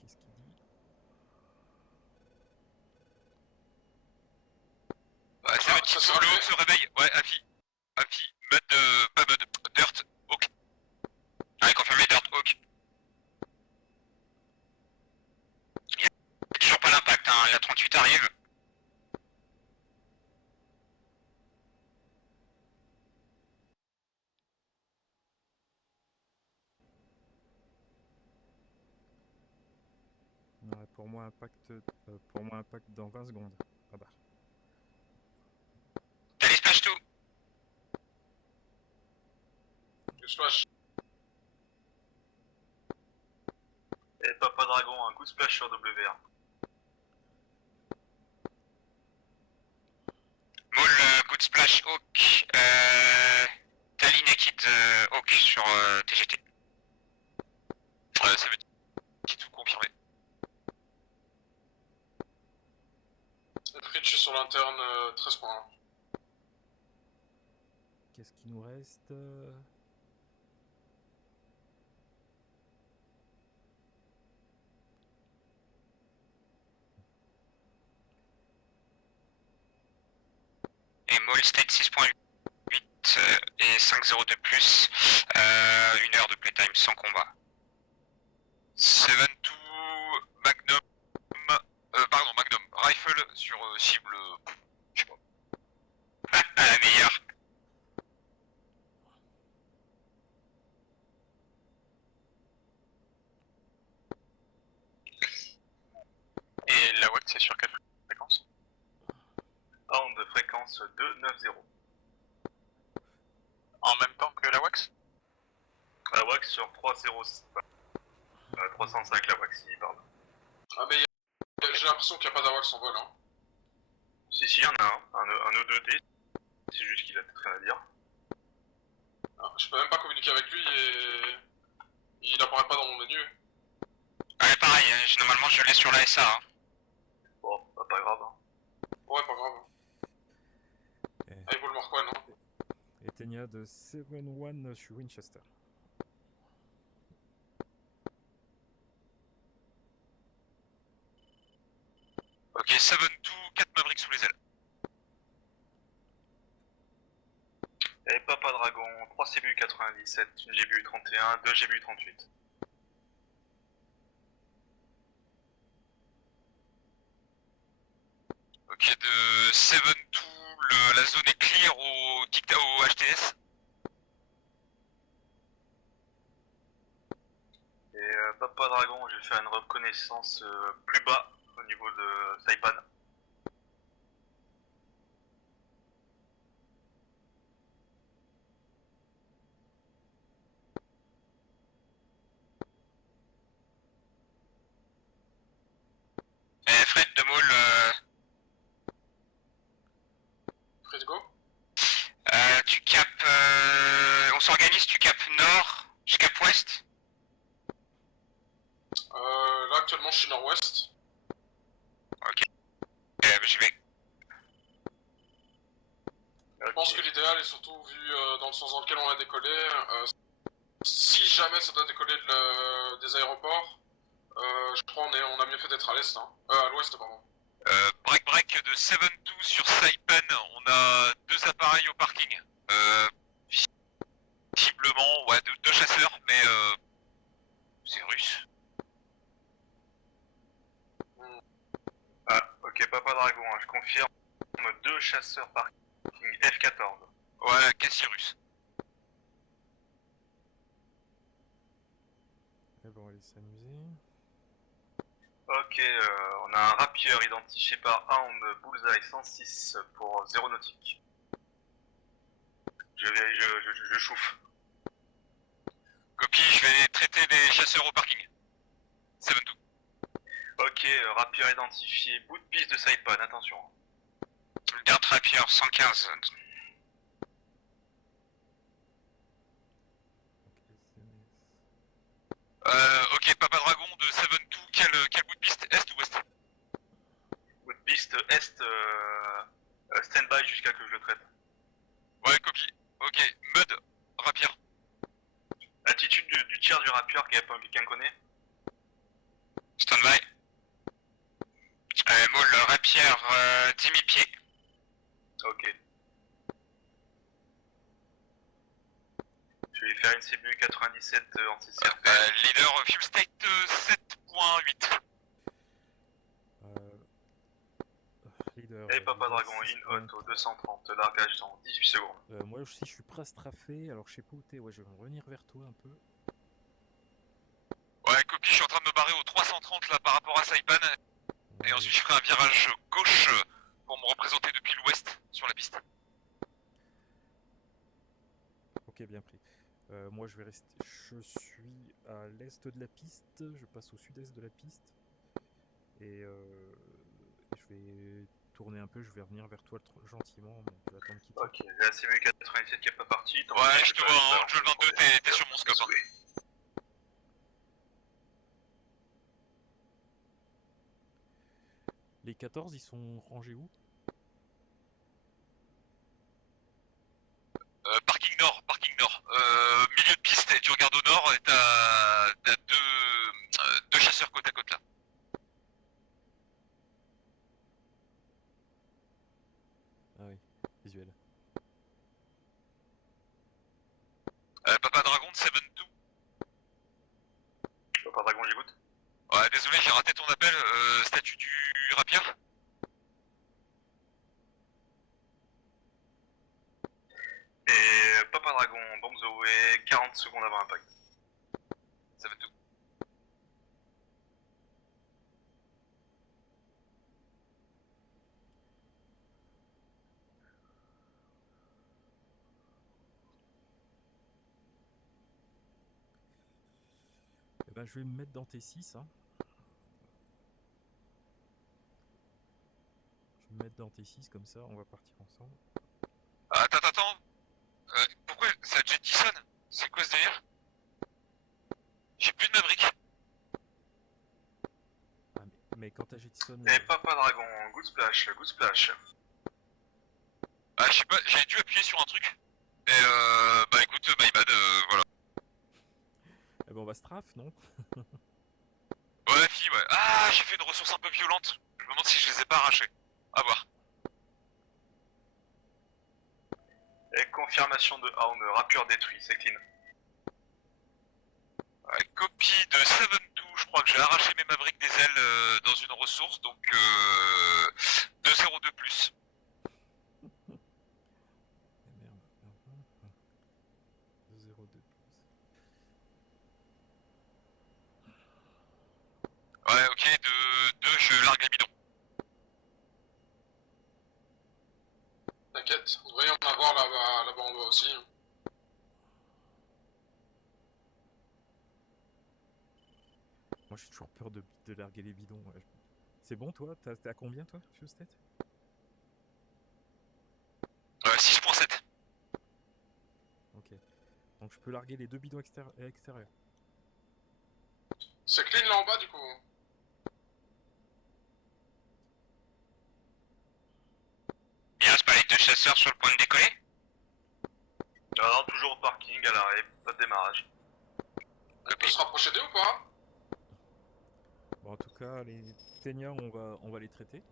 Qu'est-ce qu'il dit? Ouais, ça va être ça sur se le réveille. haut se réveille. Ouais, Afi, Mud, pas Mud, Dirt, Hawk. Ouais, confirmé Dirt, Hawk. Il y a toujours pas l'impact, hein, la 38 arrive. Ouais, pour moi, impact dans 20 secondes. Ah bah. Tally splash tout. Le splash. Et Papa Dragon, un coup de splash sur WR. Maul, good splash, Hawk. Tally naked, Hawk sur TGT. Ça veut dire tout confirmé. Fritz, je suis sur l'interne, 13 points. Qu'est-ce qu'il nous reste? Et Maul state 6.8 et 5.0 de plus. 1 heure de playtime sans combat. 7-2 Magnum. Magnum Rifle sur cible. Je sais pas. La meilleure. Et la WAC c'est sur quelle fréquence? Hound de fréquence 290. En même temps que la WAX? La WAX sur 306. 305 la WAX, il parle. Ah mais j'ai l'impression qu'il n'y a pas d'AWACS en vol, hein. Si, il y en a un E2D. C'est juste qu'il a peut-être rien à dire. Ah, je peux même pas communiquer avec lui et... il apparaît pas dans mon menu. Ouais, pareil, normalement je l'ai sur la SA. Hein. Bon, bah, pas grave. Hein. Ouais, pas grave. Eh. Ah, il vaut le Mark 1, hein. Et Tenia de 7-1 sur Winchester. Ok, 7-2, 4 Mavericks sous les ailes. Et Papa Dragon, 3 CBU 97, une GBU 31, 2 GBU 38. Ok, de 7-2, la zone est clear au HTS. Et Papa Dragon, j'ai fait une reconnaissance plus bas au niveau de Saipan. Et Fred de Maul, Fred, go. tu capes... on s'organise, tu capes nord, je capes ouest. Là, actuellement, je suis nord-ouest. Ok. Je vais... Je pense que l'idéal, et surtout vu dans le sens dans lequel on a décollé, si jamais ça doit décoller des aéroports, je crois on a mieux fait d'être à l'est, hein. À l'ouest, pardon. Break de 7-2 sur Saipan, on a 2 appareils au parking. Visiblement, ouais, 2 chasseurs, mais c'est russe. Ah, ok, Papa Dragon, hein, je confirme 2 chasseurs parking F14. Ouais, quasi russe. Et bon, on va aller s'amuser. Ok, on a un rapier identifié par Hound Bullseye 106 pour 0 nautique. Je chauffe. Copie, je vais traiter les chasseurs au parking. 7-2. Ok, rapier identifié, bout de piste de Saipan, attention. Garde rapier 115. Ok, Papa Dragon de 7-2, quel bout de piste? Est ou ouest? Bout de piste est, stand-by jusqu'à que je le traite. Ouais, copie. Ok, Mud, rapier. Attitude du tir du rapier, quelqu'un connaît? Stand-by. Maul, rapier, 10 000 pieds. Ok. Je vais faire une CBU 97 anti-CRP. Leader, fuel state 7.8. Leader, Et Papa leader Dragon, 6 in auto 230, largage dans 18 secondes. moi aussi, je suis prêt à straffer. Alors, je sais pas où t'es. Ouais, je vais revenir vers toi un peu. Ouais, copie, je suis en train de me barrer au 330 là par rapport à Saipan. Et ensuite, je ferai un virage gauche pour me représenter depuis l'ouest sur la piste. Ok, bien pris. Moi, je vais rester. Je suis à l'est de la piste. Je passe au sud-est de la piste. Et je vais tourner un peu. Je vais revenir vers toi gentiment. Bon, je vais attendre qu'il Ok, j'ai la CBU 97 qui est pas partie. Ouais, je te vois en Joel 22, t'es sur mon scope. Hein. Les 14, ils sont rangés où? Parking nord, parking nord. Milieu de piste, et tu regardes au nord et t'as deux chasseurs côte à côte là. Ah oui, visuel. Papa Dragon de 7-2. Papa Dragon, j'écoute. Ouais, désolé, j'ai raté ton appel. Statut du rapier. Et Papa Dragon, bombe Zoé, 40 secondes avant impact. 7-2. Eh ben, je vais me mettre dans T6. Hein. Je vais me mettre dans T6 comme ça, on va partir ensemble. Attends. Pourquoi ça jettison? C'est quoi ce délire? J'ai plus de ma brique. Ah, mais quand t'as Jetson. Et Papa Dragon, good splash, good splash. Ah, je sais pas, j'ai dû appuyer sur un truc. Et bah écoute, my bad, voilà. Eh ben, on va strafe, non? Ouais, fille, ouais. Ah, j'ai fait une ressource un peu violente. Je me demande si je les ai pas arrachés. À voir. Et confirmation de Hound, rappure détruit, c'est clean. Ouais, copie de 7-2, je crois que j'ai arraché mes Mavericks des ailes dans une ressource, donc 2-0-2 plus. Eh merde. 2-0-2 plus. Ouais, ok, de 2, je largue les bidons. T'inquiète, on devrait y en avoir là-bas en bas aussi. Moi j'ai toujours peur de larguer les bidons. Ouais. C'est bon toi? T'es à combien toi, Fustet? 6.7. Ok. Donc je peux larguer les deux bidons extérieurs. C'est clean là en bas du coup. Il reste pas les 2 chasseurs sur le point de décoller? Alors toujours au parking, à l'arrêt, pas de démarrage. se rapprocher d'eux ou pas? Bon, en tout cas, les Ténia, on va les traiter.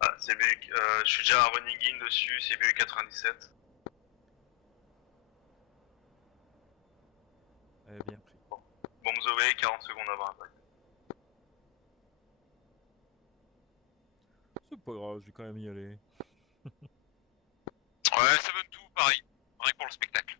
Ah, je suis déjà à running in dessus, CBU 97. Bien pris. Bombs away, 40 secondes avant impact. C'est pas grave, je vais quand même y aller. Ouais, 7-2, pareil. Rien que pour le spectacle.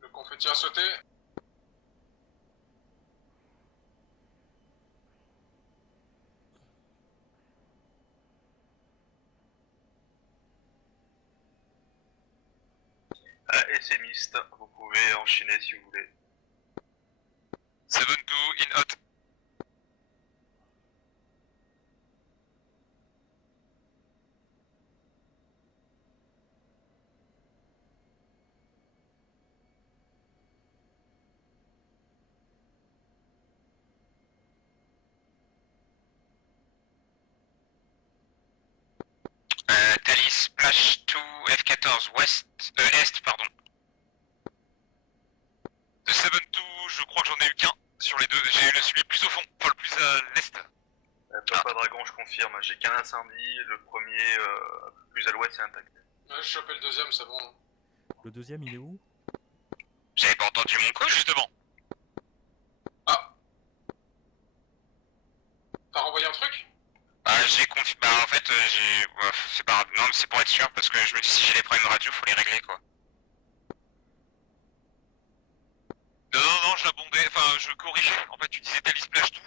Le confetti a sauté. SMiste, vous pouvez enchaîner si vous voulez. 7-2, in hot. Thalys, splash to F14, west, est, pardon. De 7-2, je crois que j'en ai eu qu'un sur les deux. J'ai eu celui plus au fond, enfin le plus à l'est. Papa Dragon, je confirme, j'ai qu'un incendie, le premier plus à l'ouest c'est intact. Ouais, je chopé le deuxième, c'est bon. Le deuxième, il est où? J'avais pas entendu mon coup justement. Ah. T'as renvoyé un truc? Ah, j'ai confié. Bah, en fait, j'ai. Ouais, c'est pas grave. Non, mais c'est pour être sûr, parce que je me dis si j'ai des problèmes de radio, faut les régler quoi. Non, je l'abondais. Enfin, je corrigeais. En fait, tu disais Thalys Splash tout.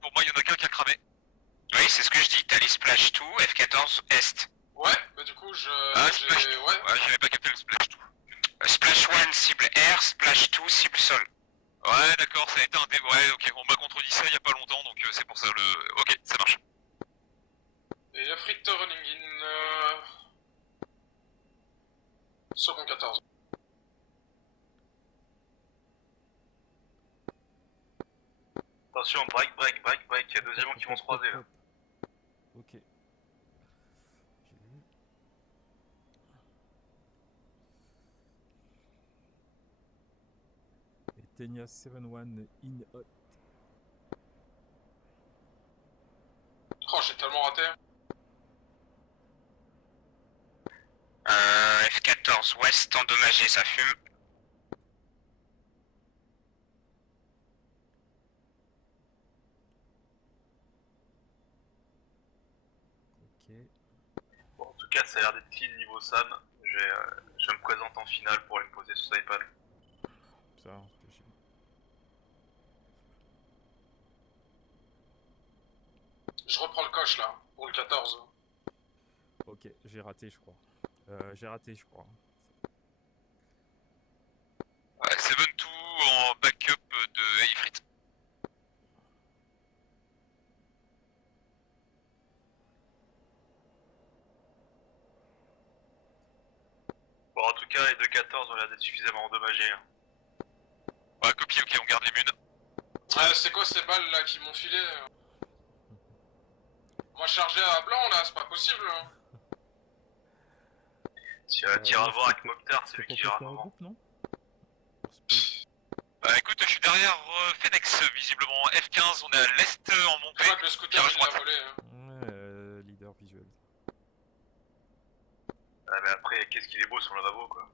Pour moi, il y en a qu'un qui a cramé. Oui, c'est ce que je dis. Thalys Splash tout, F14, Est. Ouais, bah du coup, Ah, Splash tout. Ouais. Ouais, j'avais pas capté le Splash tout. Splash 1, cible air, Splash 2, cible sol. Ouais, d'accord, ça a été un dé. Ouais, ok, on m'a contredit ça il y a pas longtemps, donc c'est pour ça le. Ok, ça marche. Et Afrit running in... Second 14. Attention, break, il y a deux avions qui vont se croiser là. Ok. J'ai vu. Et Ténia 7-1 in hot. Oh, j'ai tellement raté. F14, ouest endommagé, ça fume. Ok. Bon, en tout cas, ça a l'air d'être clean niveau SAM. Je me présente en finale pour aller me poser sur Saipan. Ça, j'ai... Je reprends le coche là, pour le 14. Ok, j'ai raté, je crois. Je crois. Ouais, 7-2 en backup de Ifrit. Bon, en tout cas, les 2-14 ont l'air d'être suffisamment endommagés. Hein. Ouais, copie, ok, on garde les munes. Ouais, c'est quoi ces balles là qui m'ont filé? Moi chargé à blanc là, c'est pas possible. Hein. Tire à voir avec Mokhtar, c'est lui qui gère un avant. groupe, non? Bah écoute, je suis derrière Phoenix, visiblement F15, on est à l'est en montée. Je vois que le scooter il l'a volé. Hein. Ouais, leader visuel. Ah, mais après, qu'est-ce qu'il est beau son lavabo quoi.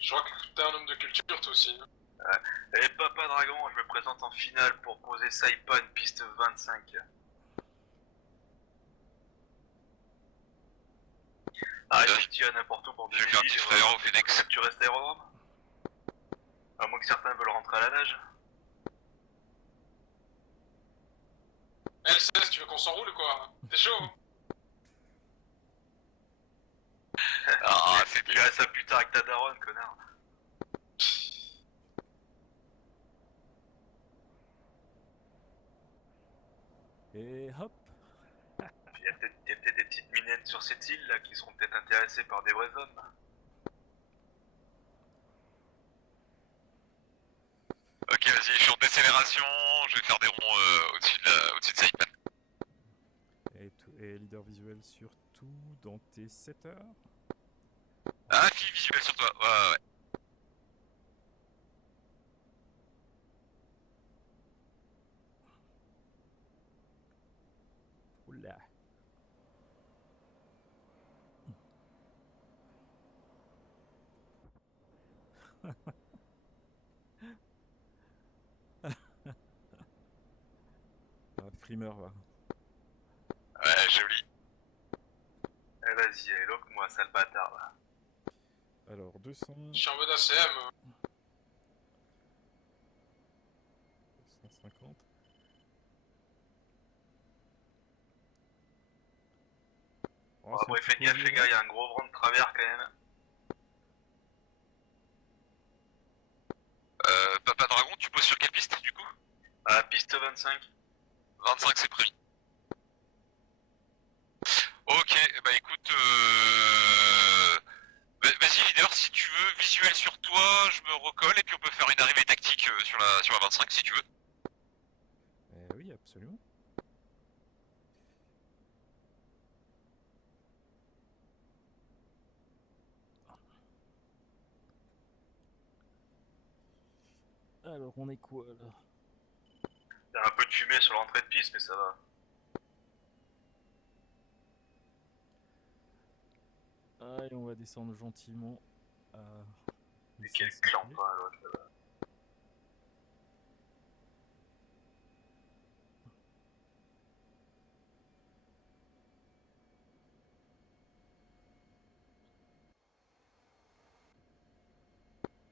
Je vois que t'es un homme de culture toi aussi. Et Papa Dragon, je me présente en finale pour poser Saipan, piste 25. Ah, je tire n'importe où pour Je vais faire un petit frère au Phoenix. Tu restes aérodrome? À moins que certains veulent rentrer à la nage. L16, tu veux qu'on s'enroule ou quoi? T'es chaud? Hein. Ah, c'est Il a ça plus tard avec ta daronne, connard. Et hop. Il y a peut-être des petites minettes sur cette île là qui seront peut-être intéressées par des vrais hommes. Ok, vas-y, je suis en décélération, je vais faire des ronds au-dessus de Saipan. Et leader visuel surtout dans tes 7 heures. Ah, fille visuelle sur toi, ouais. Oula. Primer va. Ouais, joli. Eh vas-y, éloque-moi, sale bâtard là. Alors 200, Je suis en mode ACM. 150. Oh, Bon, c'est après, un petit faites peu gaffe les violent. gars, il y a un gros vent de travers quand même. Papa Dragon, tu poses sur quelle piste du coup? À piste 25. 25, c'est prévu. Ok, bah écoute, vas-y leader, si tu veux, visuel sur toi, je me recolle et puis on peut faire une arrivée tactique sur la 25 si tu veux. Oui, absolument. Alors, on est quoi là? Il y a un peu de fumée sur l'entrée de piste, mais ça va. Allez, on va descendre gentiment à... Mais quel clampin l'autre là.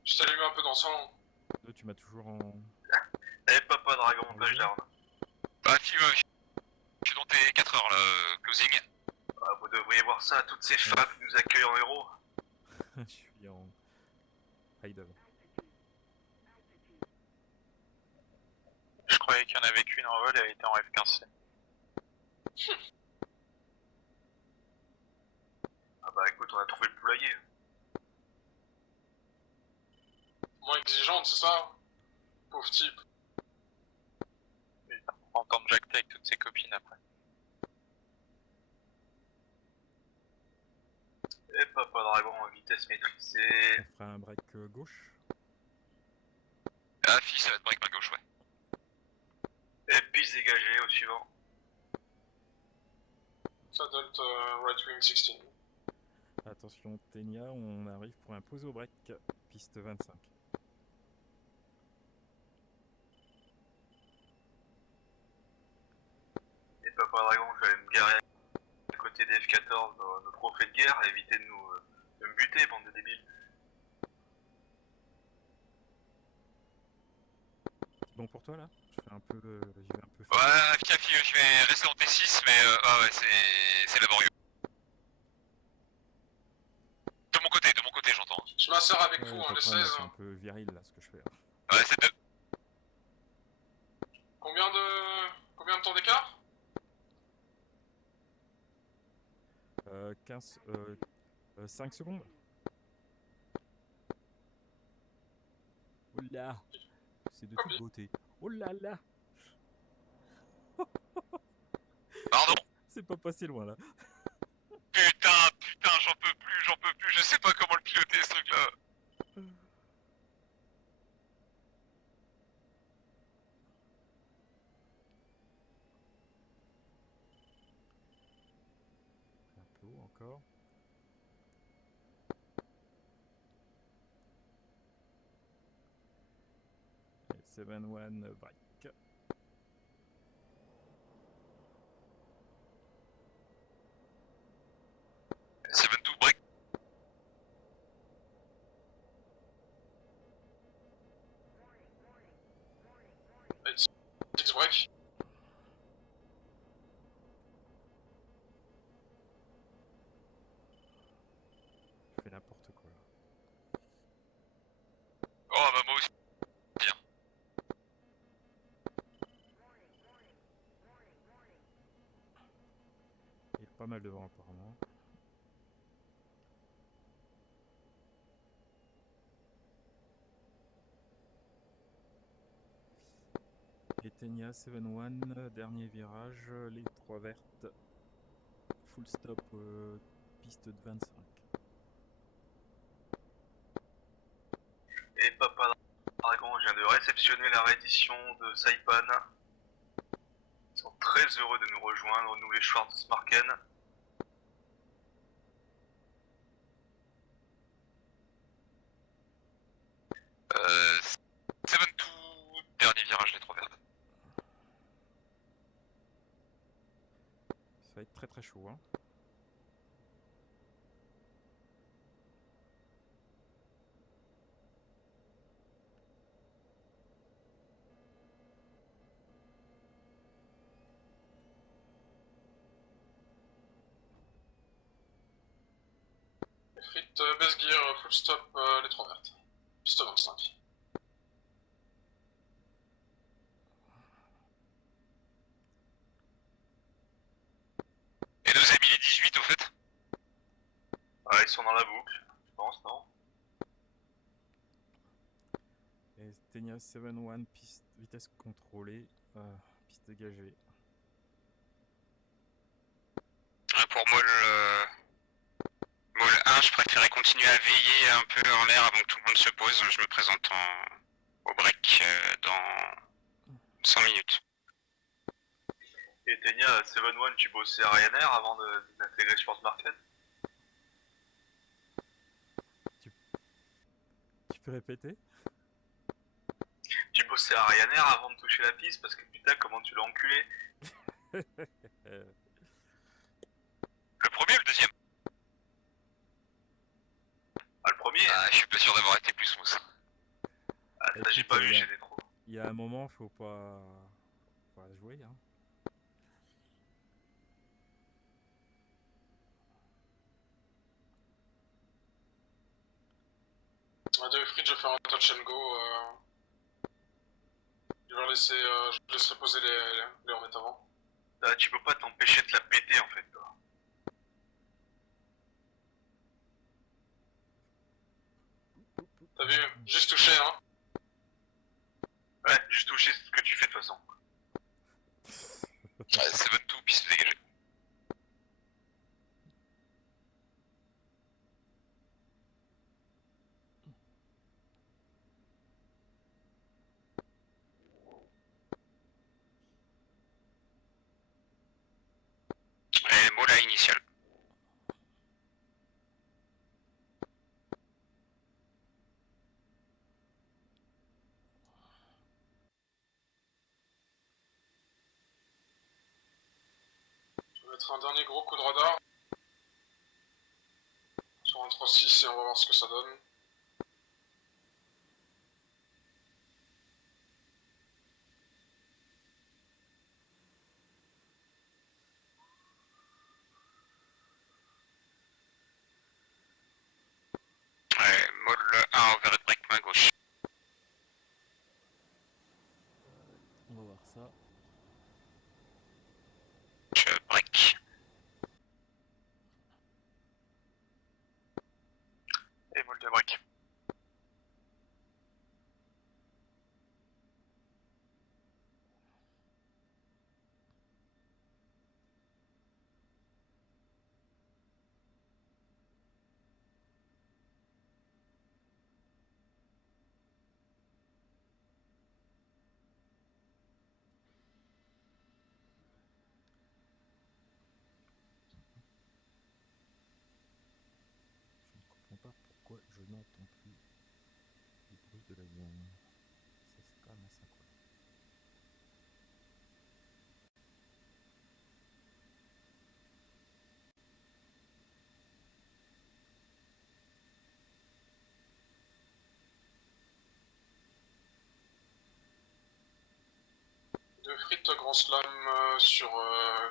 Je t'allume un peu dans son. Tu m'as toujours en... Eh papa dragon, touchdown. Bah fille, je suis dans tes 4 heures là, closing. Ah, vous devriez voir ça, toutes ces femmes qui nous accueillent en héros. Je suis en... idle. Je croyais qu'il y en avait qu'une en vol et elle était en F15C. Ah bah écoute, on a trouvé le poulailler. Moins exigeante, c'est ça? Pauvre type. Il va entendre Jack avec toutes ses copines après. Eh papa dragon, en vitesse maîtrisée. On fera un break gauche. Ah fille, ça va être break main gauche, ouais. Et piste dégagée au suivant. Adult right wing 16. Attention, Tenia, on arrive pour un pause au break, piste 25. Et papa dragon, je vais aller me garer à côté des F14 dans nos trophées de guerre, éviter de de me buter, bande de débiles. C'est bon pour toi là? Je fais un peu... j'y vais un peu... Ouais, fille, je vais rester dans T6, mais ah ouais, c'est laborieux. De mon côté, j'entends. Je m'insère avec Ouais, vous, pas hein, de les problème, 16. c'est un peu viril là ce que je fais. Ouais, c'est 2. Combien de temps d'écart? 15... 5 secondes. Oh là! C'est de toute beauté. Oh là là! Pardon? C'est pas passé loin là. Putain, j'en peux plus, je sais pas comment le piloter ce truc là. Un peu haut encore. Allez, 7-1 break. 7-2 break. Six break. Je fais n'importe quoi. Oh bah moi aussi. Bien. pas mal de vent apparemment. Etenia 7-1, dernier virage, les 3 vertes, full stop, piste de 25. Et Papa Dragon vient de réceptionner la reddition de Saipan. Ils sont très heureux de nous rejoindre, nous les Schwarzmarken. Euh, 7-2, dernier virage des 3 vertes. Ça va être très très chaud, hein. Efrit, base gear, full stop, les 3 vertes. Piste 25. Et nos amis les 18 au fait? Ouais, ils sont dans la boucle, je pense, non? Etenia 7-1, piste, vitesse contrôlée, piste dégagée. Pour Mol 1, je préférais continuer à veiller un peu en l'air avant que tout le monde se pose. Je me présente au break dans 100 minutes. Et Tenia, 7-1, tu bossais à Ryanair avant d'intégrer Schwarzmarken? Tu peux répéter? Tu bossais à Ryanair avant de toucher la piste parce que putain, comment tu l'as enculé? Le premier ou le deuxième? Ah, le premier? Ah, je suis pas sûr d'avoir été plus smooth. Ah, ça j'ai pas vu, j'étais trop. Il y a un moment, faut pas jouer, hein. De Efrit, je vais faire un touch and go. Je laisserai poser les remettre avant. Ah, tu peux pas t'empêcher de la péter en fait, toi. T'as vu? Juste touché, hein. Ouais, juste toucher ce que tu fais de toute façon. Ouais, 7-2, piste dégagée. Et Mola initial. Je vais mettre un dernier gros coup de radar. Sur un 3-6 et on va voir ce que ça donne. Ouais, Mol 1 over break main gauche. On va voir ça. Je break. Et moule de break. Je ne comprends pas pourquoi je n'entends plus le bruit de l'avion. Ça, c'est quand même assez incroyable. De Efrit, grand slam sur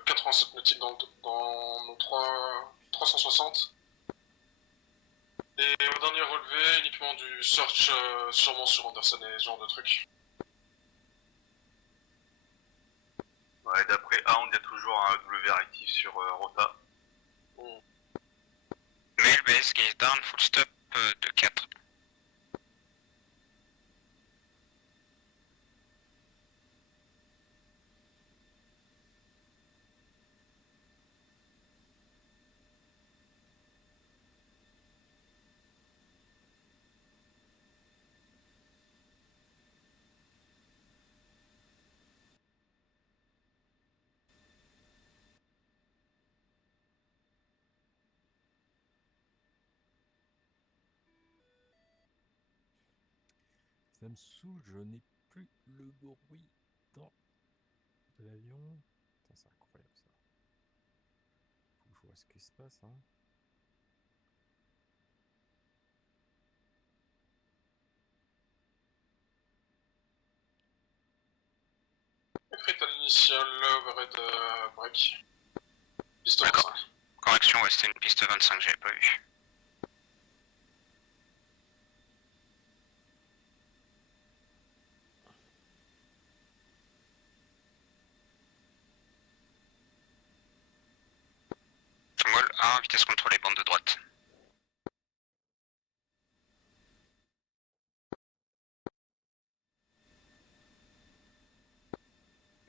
87 nautiques dans nos 360. Et au dernier relevé, uniquement du search sûrement sur Anderson et ce genre de trucs. Ouais, d'après Hound, il y a toujours un W actif sur Rota. base, gaze down, full stop de 4. Ça me saoule, je n'ai plus le bruit dans l'avion. Putain, c'est incroyable ça. Faut que je vois ce qui se passe, hein. Efrit à l'initial, overhead break. Piste D'accord. 25. Correction, ouais, c'était une piste 25, j'avais pas vu. Molle 1, vitesse contrôlée, bande de droite.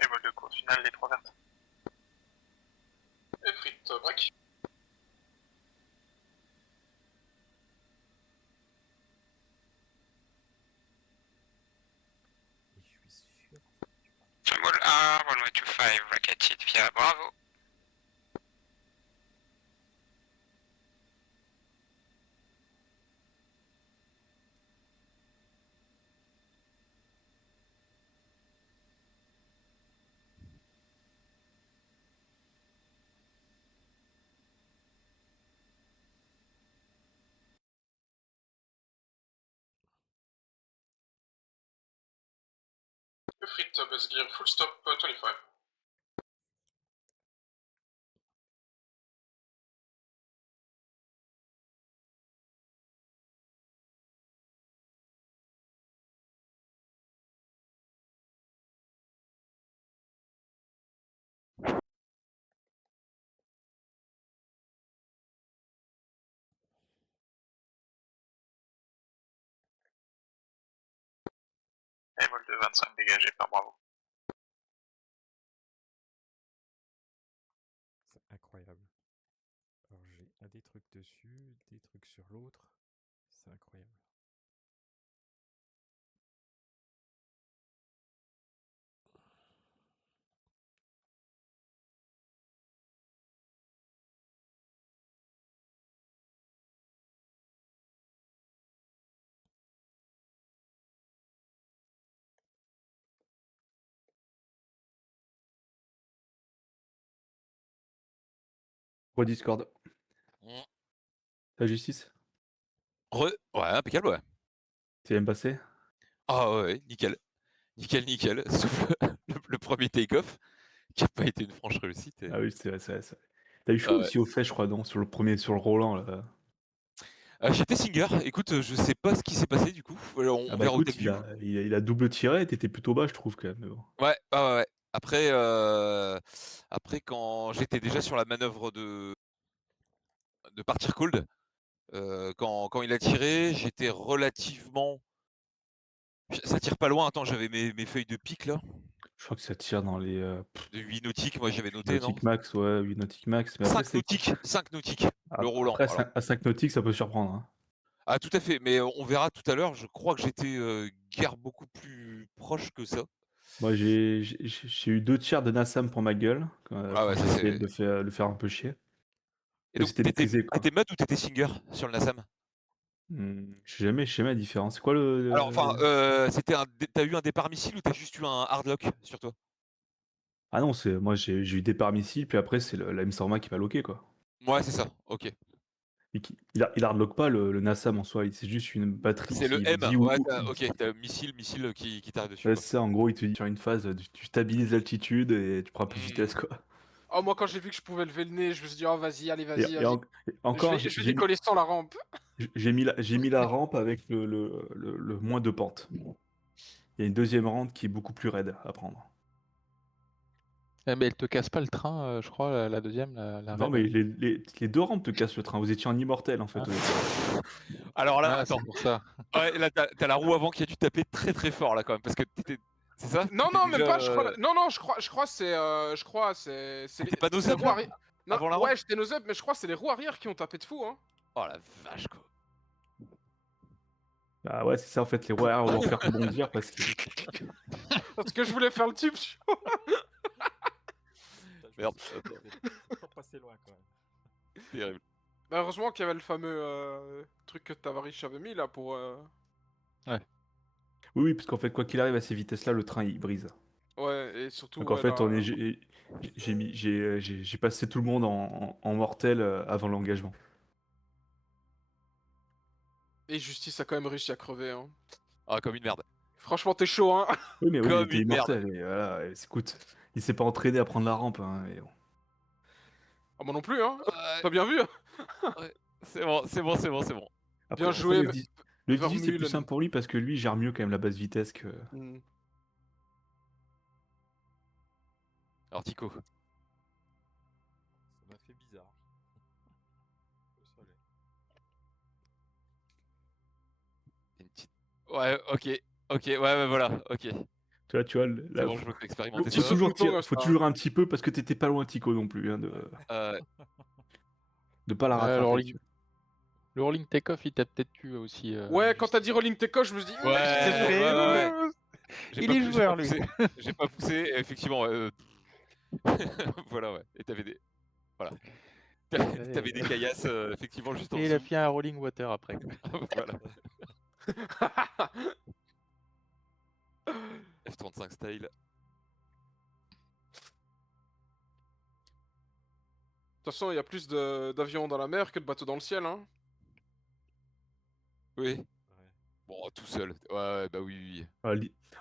Et vol de course finale, les 3 vertes. Efrit break. Et je suis sûr. Molle 1, runway 25, bracketed via Bravo. Efrit base gear, full stop 25. Et vol de 25 dégagé par Bravo. C'est incroyable. Alors j'ai des trucs dessus, des trucs sur l'autre. C'est incroyable. Rediscord. Mm. La justice. Ouais, impeccable, ouais. C'est bien passé. Ah ouais, nickel. Nickel. Sauf le premier take-off, qui a pas été une franche réussite. Ah oui, c'est vrai, c'est vrai. T'as eu chaud Ah ouais. aussi au fait, je crois, non? Sur le Roland, là. J'étais Singer. Écoute, je sais pas ce qui s'est passé du coup. On Ah bah verra au écoute, début. il a double tiré, t'étais plutôt bas, je trouve, quand même. Mais bon. Ouais. Après, quand j'étais déjà sur la manœuvre de partir cold, quand il a tiré, j'étais relativement. Ça tire pas loin. Attends, j'avais mes feuilles de pique là. Je crois que ça tire dans les De 8 nautiques, moi j'avais noté, non? nautiques max, ouais, 8 nautiques max. Mais après, 5 nautiques, le Roland. Après, Alors. à 5 nautiques, ça peut surprendre. Hein. Ah, tout à fait, mais on verra tout à l'heure. Je crois que j'étais guère beaucoup plus proche que ça. Moi, j'ai eu 2 tirs de Nassam pour ma gueule, Ah quand ouais, j'ai ça essayé c'est. de le faire un peu chier. Et Mais donc, c'était maîtrisé, quoi. t'étais mud ou t'étais singer sur le Nassam? Je sais jamais la différence. C'est quoi Alors, enfin, t'as eu un départ missile ou t'as juste eu un hardlock sur toi? Ah non, moi j'ai eu départ missile, puis après c'est la M120 qui m'a loqué, quoi. Ouais, c'est ça, ok. Il hardlock pas le Nassam en soi, c'est juste une batterie C'est le qui M, dit ouais, où. ok, t'as missile qui t'arrive dessus, Ouais, quoi. c'est ça, en gros, il te dit sur une phase, tu stabilises l'altitude et tu prends un peu de Hmm. vitesse, quoi. Oh, moi, quand j'ai vu que je pouvais lever le nez, je me suis dit, oh, vas-y, allez, Et, vas-y, et vas-y. encore, Je vais décoller sans la rampe. j'ai mis la rampe avec le moins de pente. Il y a une deuxième rampe qui est beaucoup plus raide à prendre. Mais elle te casse pas le train, je crois, la deuxième, la Non, reine. mais les deux rampes te cassent le train. Vous étiez en immortel en fait. Ah. au départ. Alors là, Ah, attends. c'est pour ça. Ouais, là, t'as la roue avant qui a dû taper très très fort là quand même, parce que t'étais. C'est ça? Non, T'étais non, même déjà, pas, je crois. Non, non, je crois c'est T'es pas c'est nose les up, roues là arrière. Non, Avant la ouais, rampe? j'étais nose up, mais je crois que c'est les roues arrière qui ont tapé de fou, hein. Oh la vache quoi. Ah ouais, c'est ça en fait. Les roues arrière vont faire bondir parce que. Parce que je voulais faire le type. Merde, Pas passé loin quand même. terrible. Bah, heureusement qu'il y avait le fameux truc que Tavariche avait mis là pour. Oui, oui, parce qu'en fait, quoi qu'il arrive à ces vitesses-là, le train il brise. Ouais, et surtout. Donc en ouais, fait, là, j'ai passé tout le monde en mortel avant l'engagement. Et Justice a quand même réussi à crever, hein. Ah, comme une merde. Franchement, t'es chaud, hein. Oui, mais oui, il Comme était une merde. immortel. Et voilà, et écoute, il s'est pas entraîné à prendre la rampe. Hein, et bon. Ah, moi non plus, hein. Ouais, T'as bien vu? c'est bon, c'est bon, c'est bon, c'est bon. Bien Après, joué, le 18, c'est plus Vermeulen. simple pour lui parce que lui, il gère mieux quand même la basse vitesse que. Hmm. Alors Tico. Ça m'a fait bizarre. Ça allait. Une petite. Ouais, ok, ouais, voilà, ok. Tu vois, C'est là, bon, je me fais expérimenter petit ça. saut de mouton, faut ça. toujours un petit peu parce que t'étais pas loin Tico non plus, hein, Euh, de pas la rattraper. rolling- Le rolling take-off, il t'a peut-être tué aussi. Ouais, quand t'as dit rolling take off, je me suis dit. ouais. J'ai Il pas est pou- j'ai joueur, pas lui. poussé. J'ai pas poussé, et effectivement. Voilà, ouais. Et t'avais des. Voilà. T'avais des caillasses, effectivement, juste en Et il a dessous. fait un rolling water après. Voilà. F-35 style. De toute façon, il y a plus d'avions dans la mer que de bateaux dans le ciel, hein. Oui. Ouais. Bon, tout seul. Ouais, bah oui.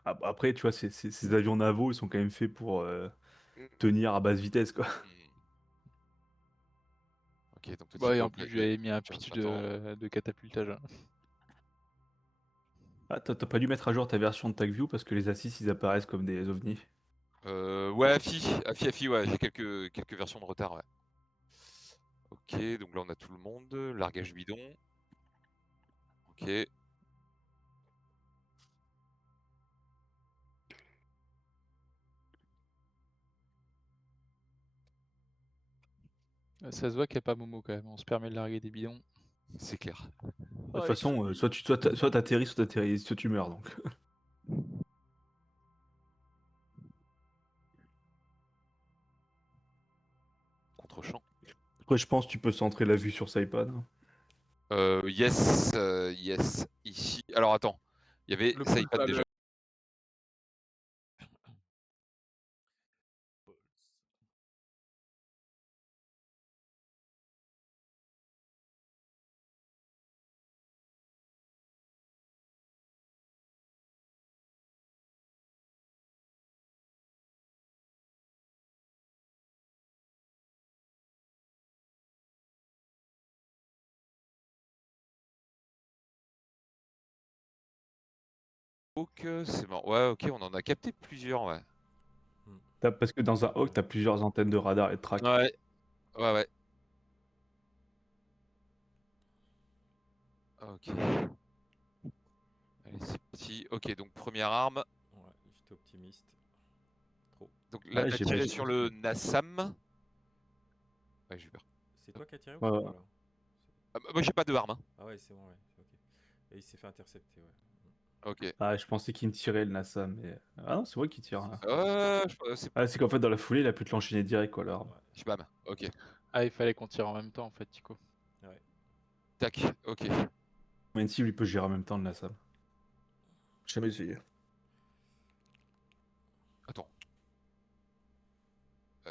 Après, tu vois, ces avions navaux, ils sont quand même faits pour Mm. tenir à basse vitesse, quoi. Ok, donc Bah, et en Tico, plus, j'avais mis un tu restes pitch maintenant. de catapultage. hein. Ah, t'as pas dû mettre à jour ta version de TagView parce que les Assis, ils apparaissent comme des ovnis. Ouais, AFI, ouais, j'ai quelques versions de retard, ouais. Ok, donc là on a tout le monde. Largage bidon. Ok. Ça se voit qu'il n'y a pas Momo quand même. On se permet de larguer des bidons. C'est clair. De toute façon, soit t'atterris, soit tu meurs, donc. Contre-champ. Après, je pense que tu peux centrer la vue sur Saipan. Yes, ici. Alors attends, il y avait Le Saipan poulpe, déjà. Hawk, c'est marrant. Ouais, ok, on en a capté plusieurs, ouais. Parce que dans un Hawk, t'as plusieurs antennes de radar et de track. Ouais, ouais. Ok. Allez, c'est parti. Ok, donc première arme. Ouais, j'étais optimiste. Trop. Donc là, Ouais, t'as j'ai tiré pas- sur le Nassam. Ouais, j'ai eu peur. C'est toi qui as tiré ou Ouais, c'est ouais. moi là Ah, moi, j'ai pas de arme. Hein. Ah ouais, c'est bon, ouais. Ok. Et il s'est fait intercepter, ouais. Ok. Ah, je pensais qu'il me tirait le NASA, mais. Ah non, c'est moi qui tire. Hein. C'est Ah, c'est qu'en fait, dans la foulée, il a pu te l'enchaîner direct, quoi, l'arme. je bam. Ok. Ah, il fallait qu'on tire en même temps en fait, Tico. Ouais. Tac. Ok. Même si lui peut gérer en même temps le NASA. J'ai jamais essayé. Attends.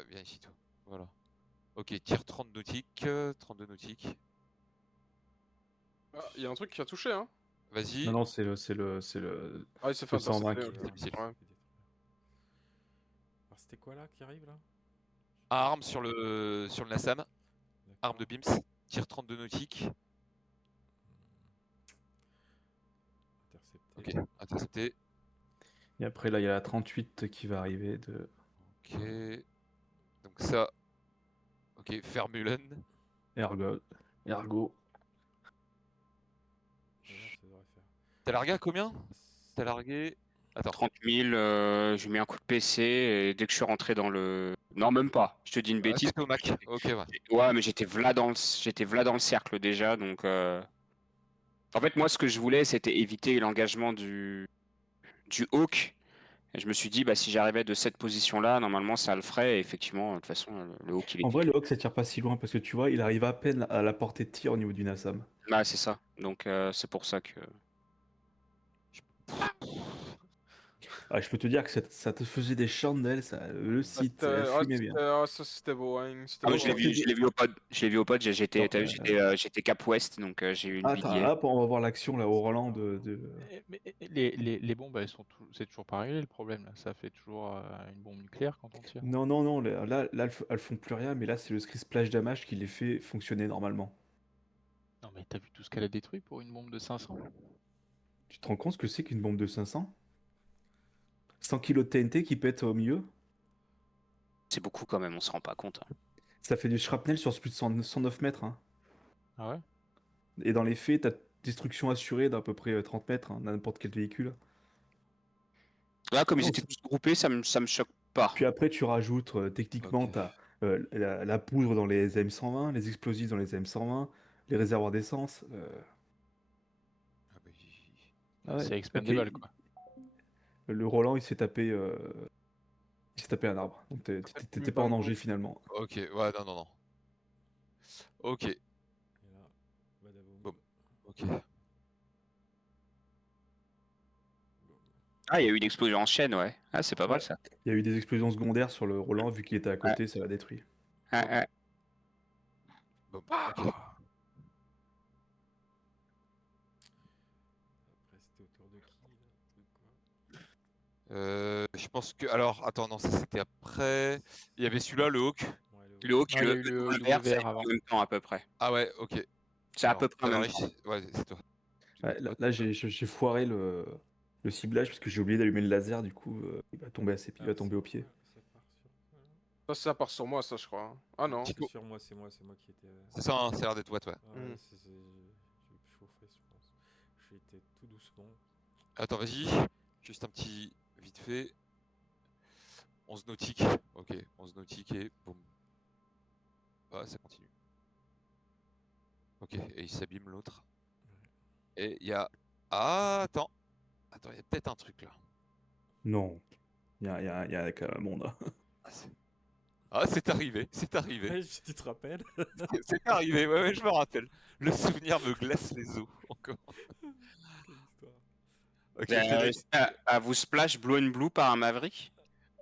Viens ici, toi. Voilà. Ok, tir 30 nautiques. 32 nautiques. Ah, il y a un truc qui a touché, hein. Vas-y. Non, c'est le. Ah, il s'est fait Le 120 intercepter. qui- ok. missile. Ouais. Alors c'était quoi là qui arrive là Arme sur le Nassam. Arme de D'accord. Bims. Tir 32 nautiques. Intercepté. Ok, intercepté. Et après, là, il y a la 38 qui va arriver de. Ok. Donc ça. Ok, Fermulen. Ergo. Voilà, ça devrait faire. T'as largué à combien? T'as largué. Attends. 30 000, j'ai mis un coup de PC et dès que je suis rentré dans le... Non, même pas, je te dis une Ah, bêtise. t'étais au Mac. Ok, ouais. Ouais, mais j'étais v'là dans le cercle déjà, donc... En fait, moi, ce que je voulais, c'était éviter l'engagement du Hawk. Et je me suis dit, bah, si j'arrivais de cette position-là, normalement, ça le ferait. Et effectivement, de toute façon, le Hawk, il En était... vrai, le Hawk, ça tire pas si loin parce que tu vois, il arrive à peine à la portée de tir au niveau du Nassam. Ah, c'est ça. Donc, c'est pour ça que... Ah, je peux te dire que ça te faisait des chandelles, le site, ça fumait bien. Ça c'était beau, hein. C'était Ah, mais beau, je l'ai hein. vu, je l'ai vu au pod. Je l'ai vu au pod. J'étais, Non, t'as vu, j'étais Cap Ouest, donc j'ai eu une Attends, billet. là, on va voir l'action là au Roland Mais les bombes, c'est toujours pareil le problème là. Ça fait toujours une bombe nucléaire quand on tire. Non, là, elles font plus rien, mais là, c'est le splash damage qui les fait fonctionner normalement. Non mais t'as vu tout ce qu'elle a détruit pour une bombe de 500? Tu te rends compte ce que c'est qu'une bombe de 500? 100 kg de TNT qui pète au milieu? C'est beaucoup quand même, on se rend pas compte. Ça fait du shrapnel sur plus de 109 mètres. Hein. Ah ouais? Et dans les faits, t'as destruction assurée d'à peu près 30 mètres, hein, n'importe quel véhicule. Là, comme ils Non, étaient tous groupés, ça me choque pas. Puis après, tu rajoutes, techniquement, Ok. t'as la poudre dans les M120, les explosifs dans les M120, les réservoirs d'essence. Ah, bah, Ah ouais, C'est expendable ok. quoi. Le Roland, il s'est tapé un arbre. Donc t'étais pas en danger finalement. Ok, ouais, non. Ok, Et là, badaboum. Bon. ok. Ah, il y a eu une explosion en chaîne, ouais. Ah, c'est pas mal ça. Il y a eu des explosions secondaires sur le Roland, vu qu'il était à côté, ça l'a détruit. Ouais. Bon, ok. Après, c'était autour de qui là? De quoi? Je pense que. Alors, attends, non, ça c'était après. Il y avait celui-là, le Hawk. Ouais, Le Hawk, Ah, il y a eu le le vert, ça a WR été avant. en même temps à peu près. Ah ouais, ok. C'est à Alors, peu près en même Tavares, temps. ouais, c'est toi. Ouais, là, j'ai foiré le ciblage parce que j'ai oublié d'allumer le laser, du coup, il va tomber il va tomber au pied. Ça part sur quoi là? Ça part sur moi, ça, je crois. hein. Ah non. Chico. C'est sur moi, c'est moi qui étais. C'est ça, hein, ça a l'air d'être ouais. Ah ouais, Mm. j'ai chauffé, je pense. J'ai été tout doucement. Attends, vas-y. Juste un petit vite fait. 11 nautiques. Ok, 11 nautiques et boum. Ah, ça continue. Ok, et il s'abîme l'autre. Et il y a. Ah, attends. Attends, il y a peut-être un truc là. Non. Il y a quand même un monde. Hein. Ah, c'est arrivé, c'est arrivé. Ouais, tu te rappelles? C'est arrivé, ouais, je me rappelle. Le souvenir me glace les os encore. Quelle histoire. Ok, À vous splash Blue and Blue par un Maverick?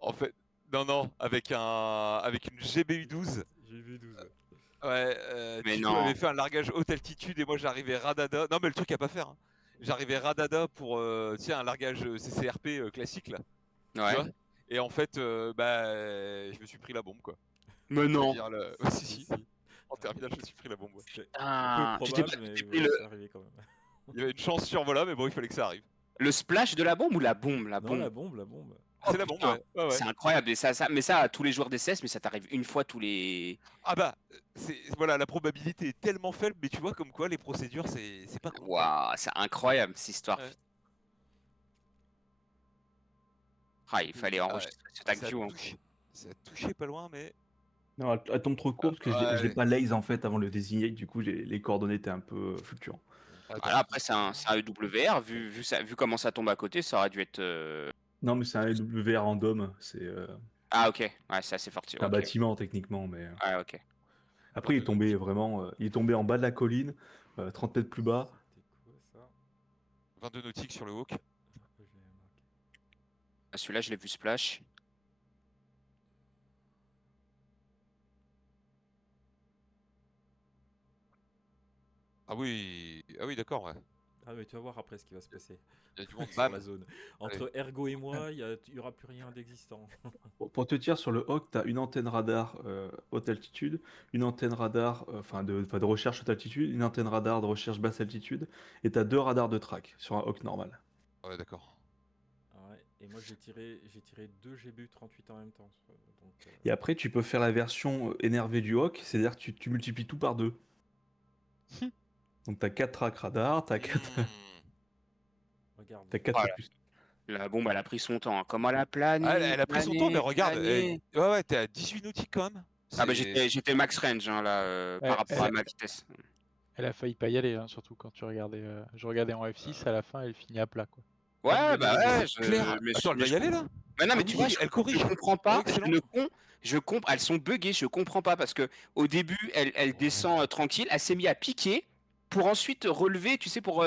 en fait, non, avec une GBU-12. J'ai vu 12. Ouais, Mais Chico non. avait fait un largage haute altitude et moi j'arrivais radada. Non, mais le truc à pas faire. Hein. J'arrivais radada pour tu sais, un largage CCRP classique là. Tu Ouais. vois et en fait, je me suis pris la bombe quoi. Mais non. C'est-à-dire si. En terminale, je me suis pris la bombe. Ouais. C'est Ah, peu j'étais probable, mais pris ouais, le- c'est arrivé quand même. Il y avait une chance sur voilà, mais bon, il fallait que ça arrive. Le splash de la bombe ou la bombe? La Non, bombe. la bombe, la bombe. C'est la bombe, putain. ouais. C'est incroyable. Et mais ça, tous les joueurs d'SS, mais ça t'arrive une fois tous les. Ah bah, voilà, la probabilité est tellement faible, mais tu vois comme quoi les procédures, c'est pas con. Waouh, c'est incroyable cette histoire. Ouais. Ah, il fallait enregistrer ce tag Ça a view. Hein. touché- Ça a touché pas loin, mais. Non, elle tombe trop court parce que je l'ai Ouais. pas laze en fait avant le désigner, du coup les coordonnées étaient un peu fluctuantes. Voilà, après, c'est un EWR. Vu comment ça tombe à côté, ça aurait dû être. Non, mais c'est un EWR random, c'est Ah, ok. Ouais, c'est assez fort. un Ok. bâtiment techniquement, mais Ouais, ok. après il est tombé vraiment, il est tombé en bas de la colline, 30 mètres plus bas. C'était quoi ça? 22 nautiques sur le Hawk. J'ai marqué. Ah, celui-là, je l'ai vu splash. Ah oui, d'accord, ouais. Ah, mais tu vas voir après ce qui va se passer Il y a du monde, sur bam. la zone. Entre Ergo et moi, il y aura plus rien d'existant. Pour te dire sur le Hawk, tu as une antenne radar haute altitude, une antenne radar de recherche haute altitude, une antenne radar de recherche basse altitude, et tu as 2 radars de track sur un Hawk normal. Ouais, d'accord. Ah ouais, et moi j'ai tiré 2 GBU 38 en même temps. Donc, Et après, tu peux faire la version énervée du Hawk, c'est-à-dire que tu multiplies tout par 2. Donc t'as 4 tracks radar, t'as 4, regarde. t'as 4 Voilà. plus. La bombe, elle a pris son temps. Hein. Comment elle a plané, Ah, elle a pris son temps, mais regarde, plané. ouais, t'es à 18 nautiques quand même. Ah bah C'est- j'étais max range hein, là, Ouais, par rapport à elle- ma vitesse. Elle a failli pas y aller, hein, surtout quand tu regardais. Je regardais en F6, à la fin, elle finit à plat, quoi. Ouais, bah ouais, clair. Attends, elle va y aller là? Mais non, Ah mais tu oui, vois, elle corrige. je comprends Ah, pas. excellent. Elles sont buggées, je comprends pas parce que au début, elle descend tranquille, elle s'est mise à piquer pour ensuite relever, tu sais, pour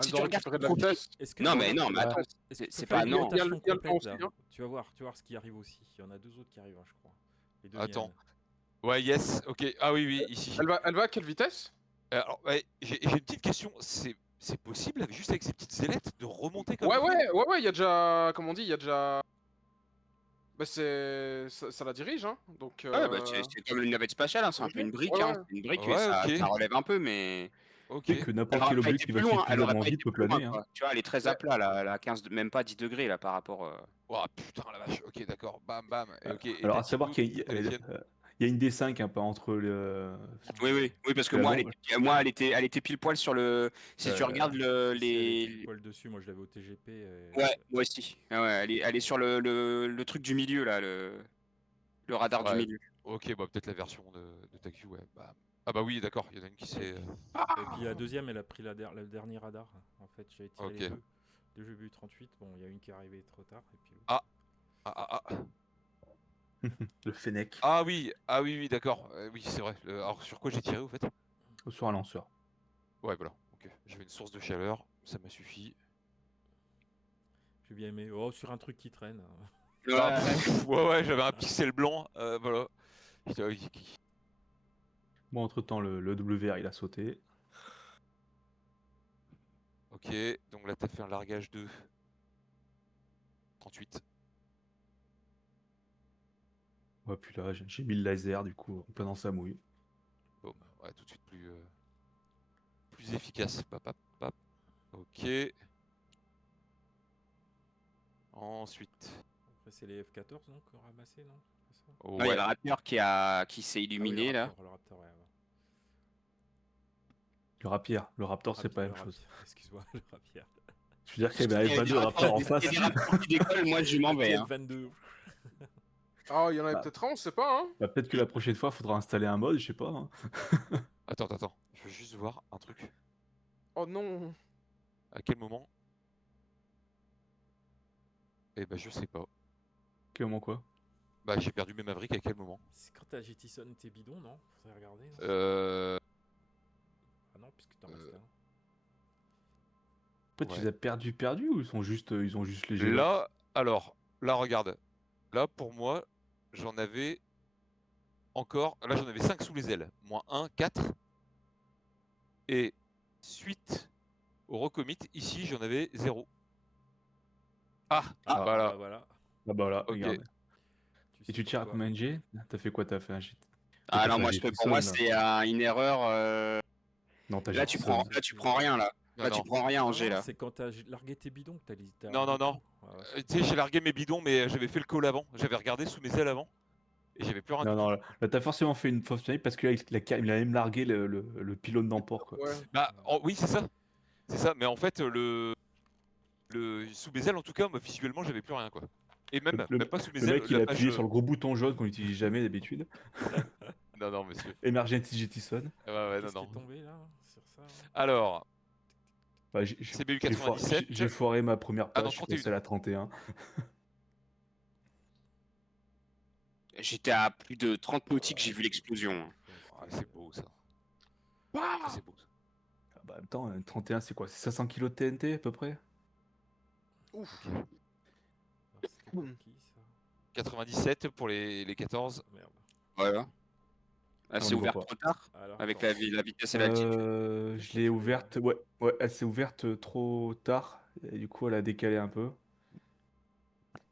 si tu doit regardes récupérer de son la profil. vitesse. Est-ce que Non, tu mais peux- non, mais attends, est-ce que tu c'est peux faire pas une non. Il y a rotation le plan complète aussi, là hein. Tu vas voir ce qui arrive aussi. Il y en a 2 autres qui arrivent, hein, je crois. Les deux Attends. miennes. Ouais, yes, ok. Ah oui, ici. Elle va à quelle vitesse? Alors, ouais, j'ai une petite question. C'est possible, juste avec ces petites ailettes, de remonter comme Ouais, il faut ouais, il y a déjà. Comment on dit? Il y a déjà. Bah, ça la dirige, hein. Donc. Ouais, bah c'est comme une navette spatiale, hein, c'est un peu une brique, Ouais, hein. ouais. C'est une brique et Ouais, ça ok. relève un peu, mais. Ok. Tu sais que Elle n'importe aurait quel pas objet été qui plus va loin, elle aurait suffisamment pas vite été peut plus loin, planer. Hein. quoi. Tu vois, elle est très à plat, là, elle a 15, même pas 10 degrés là par rapport. Oh putain la vache, ok d'accord, bam bam, et ok. Et Alors t'as à savoir Thibaut, qu'il y, t'as les tiennes. il y a une D5 un peu entre le. Oui, parce que la moi, bombe. elle était pile poil sur le. Si tu regardes Si, elle est les. pile poil dessus, moi je l'avais au TGP. Ouais, moi aussi. Ah ouais, elle est sur le truc du milieu là, le radar du Ouais. milieu. Ok, bah peut-être la version de TAQ, ouais. Bah. Ah bah oui, d'accord, il y en a une qui s'est. Et puis la deuxième, elle a pris le dernier radar. En fait, j'ai tiré Ok. les deux. Deux j'ai vu 38. Bon, il y a une qui est arrivée trop tard. Et puis Ah. Le Fennec. Ah oui, oui, d'accord. Oui, c'est vrai. Alors sur quoi j'ai tiré au fait? Sur un lanceur. Ouais, voilà. Ok. J'avais une source de chaleur, ça m'a suffi. j'ai bien aimé. Oh, sur un truc qui traîne. Ah, ouais, j'avais un pixel blanc, voilà. Putain, oui. Bon, entre-temps, le WR il a sauté. Ok, donc là t'as fait un largage de 38. Ouais, puis là, j'ai mis le laser du coup, en plein dans sa mouille. Boum, ouais, tout de suite plus efficace. Pap. Ok. Ensuite. Après, c'est les F14 donc qu'on a ramassé, non? C'est ça Il y a le Raptor qui s'est illuminé Ah oui, là. le Raptor, ouais. Le Raptor, c'est pas la même chose. Excuse-moi, le Rapier. Je veux dire qu'il y avait pas de Raptor en face. Il y a des Raptors qui décollent, moi je m'en vais. Hein. 22. Ah, il y en avait Bah. peut-être un, on sait pas, hein. Bah, peut-être que la prochaine fois, faudra installer un mode, je sais pas. Hein. Attends. Je veux juste voir un truc. Oh non. À quel moment? Eh bah je sais pas. Quel moment quoi? Bah j'ai perdu mes Mavericks à quel moment? C'est quand t'as jettison tes bidons, non? Faudrait regarder. Non Ah non, puisque t'en restes un. Après, tu les as perdus ou ils ont juste léger Là, alors, là regarde. Là pour moi, j'en avais encore. Là j'en avais 5 sous les ailes. Moins 1, 4. Et suite au recommit, ici j'en avais 0. Voilà. Voilà. Ah bah là, Ok. regarde. sais Et tu tires à pourquoi. combien de G? T'as fait quoi? T'as fait un G? Ah non, moi pour moi c'est une erreur. Non, t'as Là tu prends rien là. Là tu prends rien en G là. C'est quand t'as largué tes bidons que t'as les. Non. Tu sais, j'ai largué mes bidons, mais j'avais fait le call avant. J'avais regardé sous mes ailes avant. Et j'avais plus rien du tout. Non, là t'as forcément fait une fausse manip parce que là, il a même largué le pylône d'emport quoi. Ouais. Bah oui, c'est ça. C'est ça, mais en fait, le sous mes ailes, en tout cas, moi, visuellement, j'avais plus rien quoi. Et même pas sous mes Le ailes. mec il la a appuyé page, sur le gros bouton jaune qu'on n'utilise jamais d'habitude. Non, monsieur. Emergency Jettison. Ouais, Qu'est-ce non. qui est tombé là sur ça hein Alors, Bah, CBU 97. J'ai foiré ma première Ah non, page, je suis passé à la 31. J'étais à plus de 30 nautiques, j'ai vu l'explosion. Ouais, c'est beau ça. C'est beau ça. Ah bah, en même temps, 31 c'est quoi? C'est 500 kg de TNT à peu près? Ouf. Alors, c'était pour qui ça 97 pour les 14. Merde. Voilà. Elle on s'est le voit ouverte pas. trop tard Alors, avec attends. la vitesse et l'altitude. Je l'ai ouverte, ouais, elle s'est ouverte trop tard, et du coup elle a décalé un peu.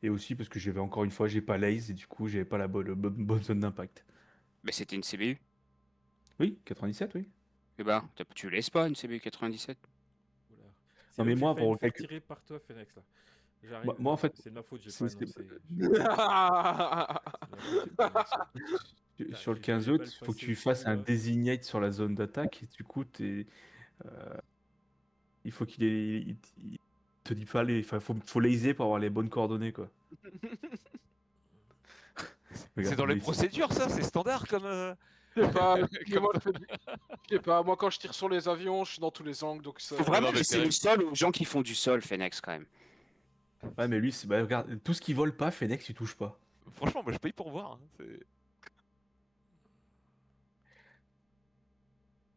Et aussi parce que j'avais encore une fois, j'ai pas l'aise, et du coup j'avais pas la bonne zone d'impact. Mais c'était une CBU. Oui, 97, oui. Eh ben, tu laisses pas une CBU 97. Oula. Non, mais là où moi, j'ai failli pour me faire calcul- tirer par toi, Phoenix là. J'arrive. Moi, en fait, c'est de ma faute, j'ai c'est- pas c'est- annoncé. C'est de ma faute, j'ai pas annoncé. sur le J'ai 15 les août, balles il faut que passer tu fasses dessus, un là. designate sur la zone d'attaque et du coup, il faut il te dit pas faut laser pour avoir les bonnes coordonnées quoi. C'est Regarde, dans les mais procédures, ça, c'est standard comme. Je sais pas, Comme moi, je sais pas, moi quand je tire sur les avions, je suis dans tous les angles, donc ça... Faut vraiment non, mais laisser c'est le sol aux gens qui font du sol, Phoenix, quand même. Ouais, mais lui, regarde, tout ce qui vole pas, Fennex, il touche pas. Franchement, moi je paye pour voir. Hein. C'est-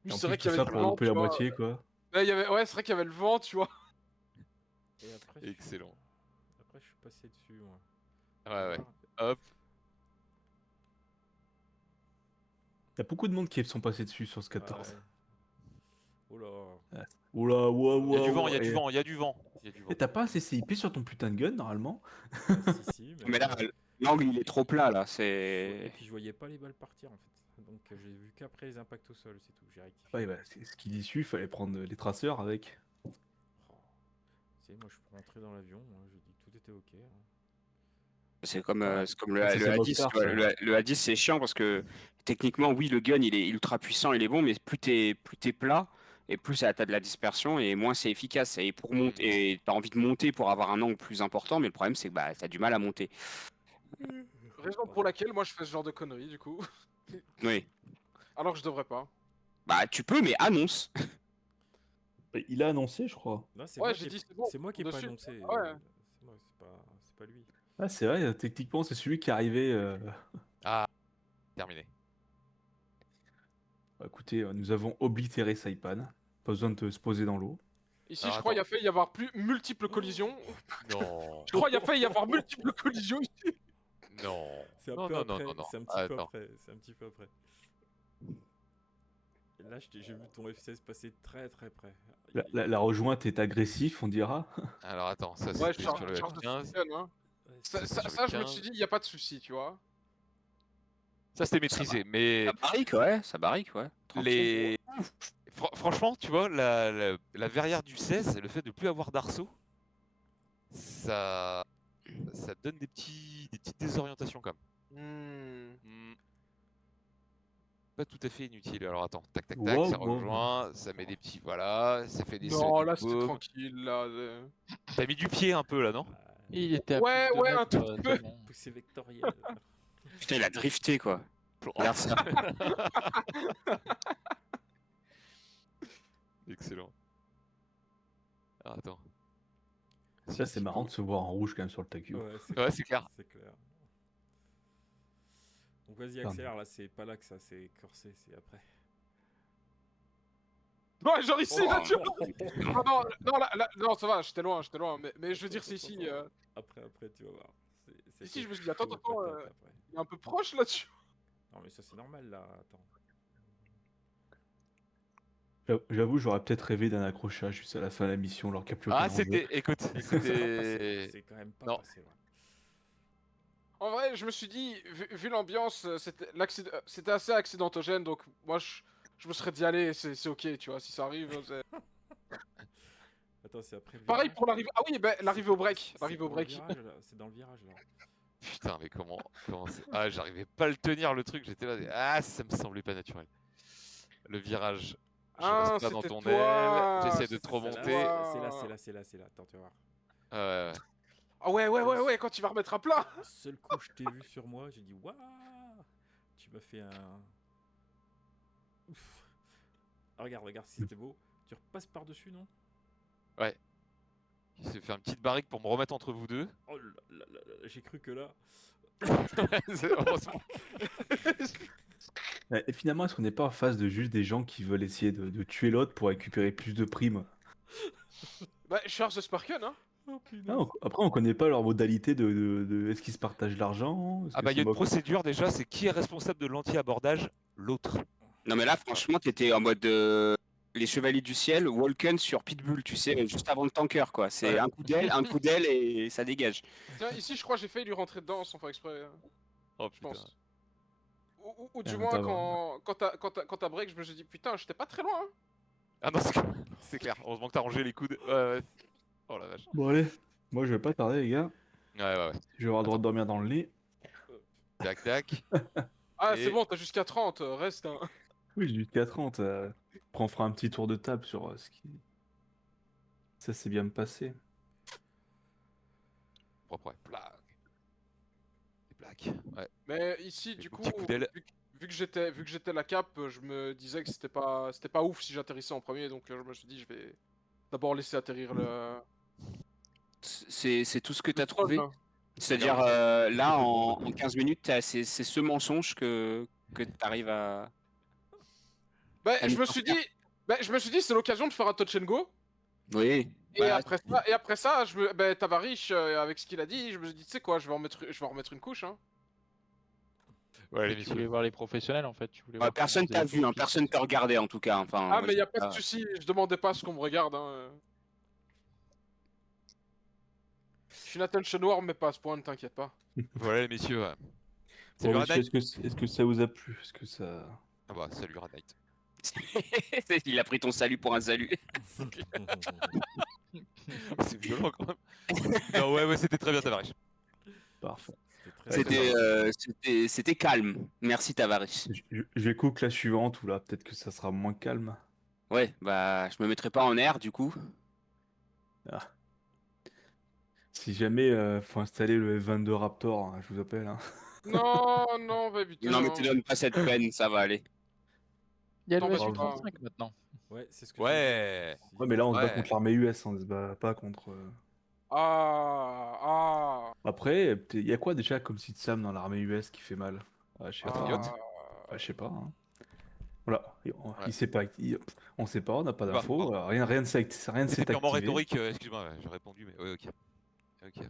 Oui, Et en c'est vrai plus, qu'il y tout avait ça du pour vent, louper tu la vois. moitié, quoi. Ouais, ouais, c'est vrai qu'il y avait le vent, tu vois. Et après, je Excellent. après, je suis passé dessus, moi. Ouais, ouais. Voir. Hop. Il y a beaucoup de monde qui sont passés dessus sur ce 14. Ouais. Oh là. Oula, ouah, Il y a du ouah, vent, il y a ouah. du Et- vent, il y a du vent. Il y a du vent. Et t'as pas un CCIP sur ton putain de gun, normalement? Si, Mais là, l'angle, il est trop plat, là. Et C'est... puis je voyais pas les balles partir en fait. Donc j'ai vu qu'après les impacts au sol, c'est tout. J'ai rectifié. Ouais, bah, c'est ce qu'il dit dessus, il fallait prendre les traceurs avec. Oh. Tu sais, moi je suis rentré dans l'avion, j'ai dit que tout était ok. Hein. C'est comme, Ouais. c'est comme Ça, le c'est A10. Mockstar, Tu vois. ça. Le A10, c'est chiant parce que techniquement, oui, le gun, il est ultra puissant, il est bon, mais plus t'es plat, et plus t'as de la dispersion, et moins c'est efficace. Et pour monter, et t'as envie de monter pour avoir un angle plus important, mais le problème, c'est que bah, t'as du mal à monter. Raison pour laquelle moi je fais ce genre de conneries, du coup. Oui. Alors que je devrais pas. Bah, tu peux, mais annonce. Il a annoncé, je crois. Non, c'est Ouais, moi j'ai qui ai- dit c'est bon. c'est moi qui ai pas dessus. annoncé. Ouais. C'est moi, c'est pas lui. Ah, c'est vrai, techniquement, c'est celui qui est arrivé. Ah, terminé. Bah, écoutez, nous avons oblitéré Saipan. Pas besoin de se poser dans l'eau. Ici, Alors, je crois qu'il y a failli y avoir multiples collisions. Non. Je crois qu'il y a failli y avoir multiples collisions ici. Non. C'est un Non, peu non, non, après. non, non. C'est un petit peu Attends. après. C'est un petit peu après. Et là, j'ai vu ton F16 passer très très près. La rejointe est agressif, on dira. Alors attends, ça Ouais, c'était je sur le charge de 15. shotgun, hein. Ouais, Ça, c'est ça, sur le ça, je me 15. suis dit, il n'y a pas de souci, tu vois. Ça c'était maîtrisé, mais Ça barrique, ouais. Ça barrique, ouais. Tranquille. les. Franchement, tu vois, la verrière du 16, le fait de plus avoir d'arceau, ça donne des petites désorientations quand même. Pas tout à fait inutile. Alors attends, tac tac tac, Wow, ça wow. rejoint, ça met des petits, voilà, ça fait des Non, sonic là, c'était boom. tranquille, là. T'as mis du pied un peu là, non? Il était à Ouais, plus de 2 ouais, un mètres, tout petit peu. tellement. Poussée vectorielle. Putain, il a drifté, quoi. Regarde ça. Excellent. Ah, attends. Ça, c'est marrant de se voir en rouge quand même sur le TACU. Ouais, c'est clair. C'est clair. Donc vas-y, Pardon. accélère là, c'est pas là que ça, c'est corsé, c'est après. Ouais, genre ici, Oh. là, tu vois. Non, là, non, ça va, j'étais loin, mais je veux dire, c'est ici. Après, tu vas voir. Ici, je me suis dit, attends, chaud attends, patate après. il est un peu proche là-dessus. Non mais ça c'est normal là, attends. J'avoue, j'aurais peut-être rêvé d'un accrochage juste à la fin de la mission, alors qu'il n'y a plus aucun Ah, enjeu. c'était. Écoute, Et ça, c'est pas passé, c'était. c'est quand même pas Non. passé. Ouais. En vrai, je me suis dit, vu l'ambiance, c'était assez accidentogène, donc moi, je me serais dit, allez, c'est ok, tu vois, si ça arrive. Attends, c'est après le Pareil virage. pour l'arrivée. Ah oui, ben, l'arrivée au break. C'est L'arrivée au dans le break. virage, là, c'est dans le virage là. Putain, mais comment c'est. Ah, j'arrivais pas à le tenir le truc, j'étais là. Ah, ça me semblait pas naturel. Le virage. Je Ah, reste pas dans c'était ton toi. aile, j'essaie de C'était te celle-là. remonter. C'est là. Attends, tu vas voir. Ouais, ouais. Ah ouais, quand tu vas remettre à plat. Le seul coup je t'ai vu sur moi, j'ai dit waouh. Tu m'as fait un. Ouf. Ah, regarde si c'était beau. Tu repasses par-dessus, non? Il s'est fait une petite barrique pour me remettre entre vous deux. Oh là, j'ai cru que là. Heureusement. Et finalement, est-ce qu'on n'est pas en face de juste des gens qui veulent essayer de tuer l'autre pour récupérer plus de primes? Bah, charge de Sparken, hein. Oh punaise. Ah, après, on connaît pas leur modalité de est-ce qu'ils se partagent l'argent? Est-ce Ah que bah il y a c'est une mock- procédure déjà, c'est qui est responsable de l'anti-abordage? L'autre. Non, mais là, franchement, t'étais en mode les Chevaliers du Ciel, Walken sur Pitbull, tu sais, juste avant le tanker, quoi. C'est Ouais. un coup d'aile et ça dégage. Tiens, ici, je crois que j'ai failli lui rentrer dedans sans faire exprès. Oh Je putain. pense. Ou du Ah, moins, t'as vraiment- quand t'as break, je me suis dit, putain, j'étais pas très loin, hein. Ah non, c'est clair. Heureusement que t'as rangé les coudes. Ouais, ouais. Oh la vache. Bon, allez, Moi, je vais pas tarder, les gars. Ouais. Je vais avoir le droit de dormir dans le lit. Tac, tac. Ah, Et- c'est bon, t'as jusqu'à 30, reste. Hein. Oui, j'ai jusqu'à 30. Après, on fera un petit tour de table sur ce qui. Ça s'est bien passé. Propre, ouais. Plaque. Des plaques. Ouais. Mais ici, Avec du mon coup, petit coup d'aile. vu que j'étais la cap, je me disais que c'était pas ouf si j'atterrissais en premier, donc je me suis dit, je vais d'abord laisser atterrir le. C'est tout ce que tu as le sol, trouvé? là. C'est-à-dire, là, en 15 minutes, c'est ce mensonge que tu arrives à. Bah, à je nous me suis faire. dit, c'est l'occasion de faire un touch and go. Oui. Et Bah, après ça, Tavariche, avec ce qu'il a dit, je me suis dit, tu sais quoi, je vais en remettre une couche. Hein. Ouais, les Tu messieurs. voulais voir les professionnels en fait. Tu voulais bah, voir personne comment t'a ils faisaient vu, les hein, pistes. personne te regardait en tout cas. Enfin, Ah, mais y a je- pas de souci, je demandais pas à ce qu'on me regarde. Hein. Je suis une attention noire, mais pas à ce point, ne t'inquiète pas. Voilà, les messieurs. Ouais. Bon, Salut, messieurs, Radnight. est-ce que ça vous a plu? Est-ce que ça. Ah bah, salut, Radnight. Il a pris ton salut pour un salut. C'est violent quand même. Non, ouais, c'était très bien, Tavariche. Parfait. C'était calme. Merci Tavares. Je vais cook la suivante ou là, peut-être que ça sera moins calme. Ouais, bah je me mettrai pas en air du coup. Ah. Si jamais faut installer le F22 Raptor, hein, je vous appelle. Hein. Non, bah putain. Non mais te donne pas cette peine, ça va aller. Il y a Non, le bah, SU-35 maintenant. Ouais, c'est ce que Ouais. j'ai dit. Ouais, mais là, on se bat Ouais. contre l'armée US, on se bat pas contre. Ah. Après, il y a quoi déjà comme site SAM dans l'armée US qui fait mal? Je sais pas. Patriote. Hein. Je sais pas. Hein. Voilà, il Ouais. sait pas. On sait pas, on n'a pas Bah, d'infos. Rien ne s'est C'est purement activé. rhétorique, excuse-moi, ouais, j'ai répondu, mais ouais, ok. Ok.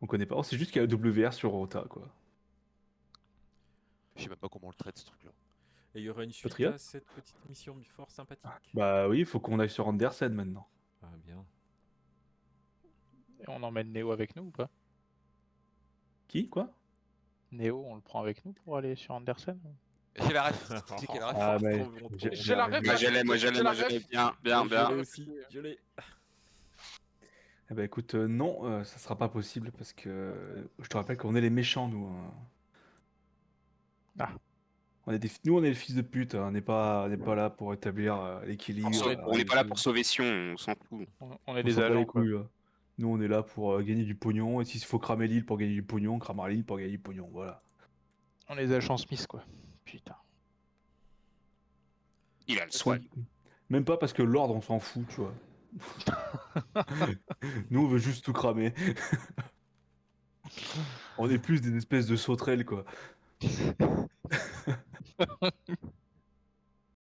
On connaît pas. C'est juste qu'il y a WR sur Rota, quoi. Je sais même pas comment on le traite ce truc-là. Et il y aura une suite Patriote à cette petite mission fort sympathique. Bah oui, il faut qu'on aille sur Andersen maintenant. Ah bien. Et on emmène Néo avec nous ou pas? Qui? Quoi? Néo, on le prend avec nous pour aller sur Andersen? J'ai la ref. C'est quelle ref? Ah, mais. trop bon. J'ai la ref. Moi je l'ai, moi je l'ai, moi je l'ai. Bien, bien, Je bien. l'ai aussi, je l'ai. Eh ben écoute, non, ça sera pas possible parce que je te rappelle qu'on est les méchants, nous. Hein. Ah. Nous, on est les fils de pute. Hein. On n'est pas là pour établir l'équilibre. On n'est pas là pour sauver Sion, on s'en fout. On est On des s'en bat les agents quoi. couilles, là. Nous, on est là pour gagner du pognon. Et s'il faut cramer l'île pour gagner du pognon, on cramera l'île pour gagner du pognon. Voilà. On est des agents Smith quoi. Putain. Il a le soin. Même pas parce que l'ordre, on s'en fout, tu vois. Nous, on veut juste tout cramer. On est plus des espèces de sauterelles, quoi.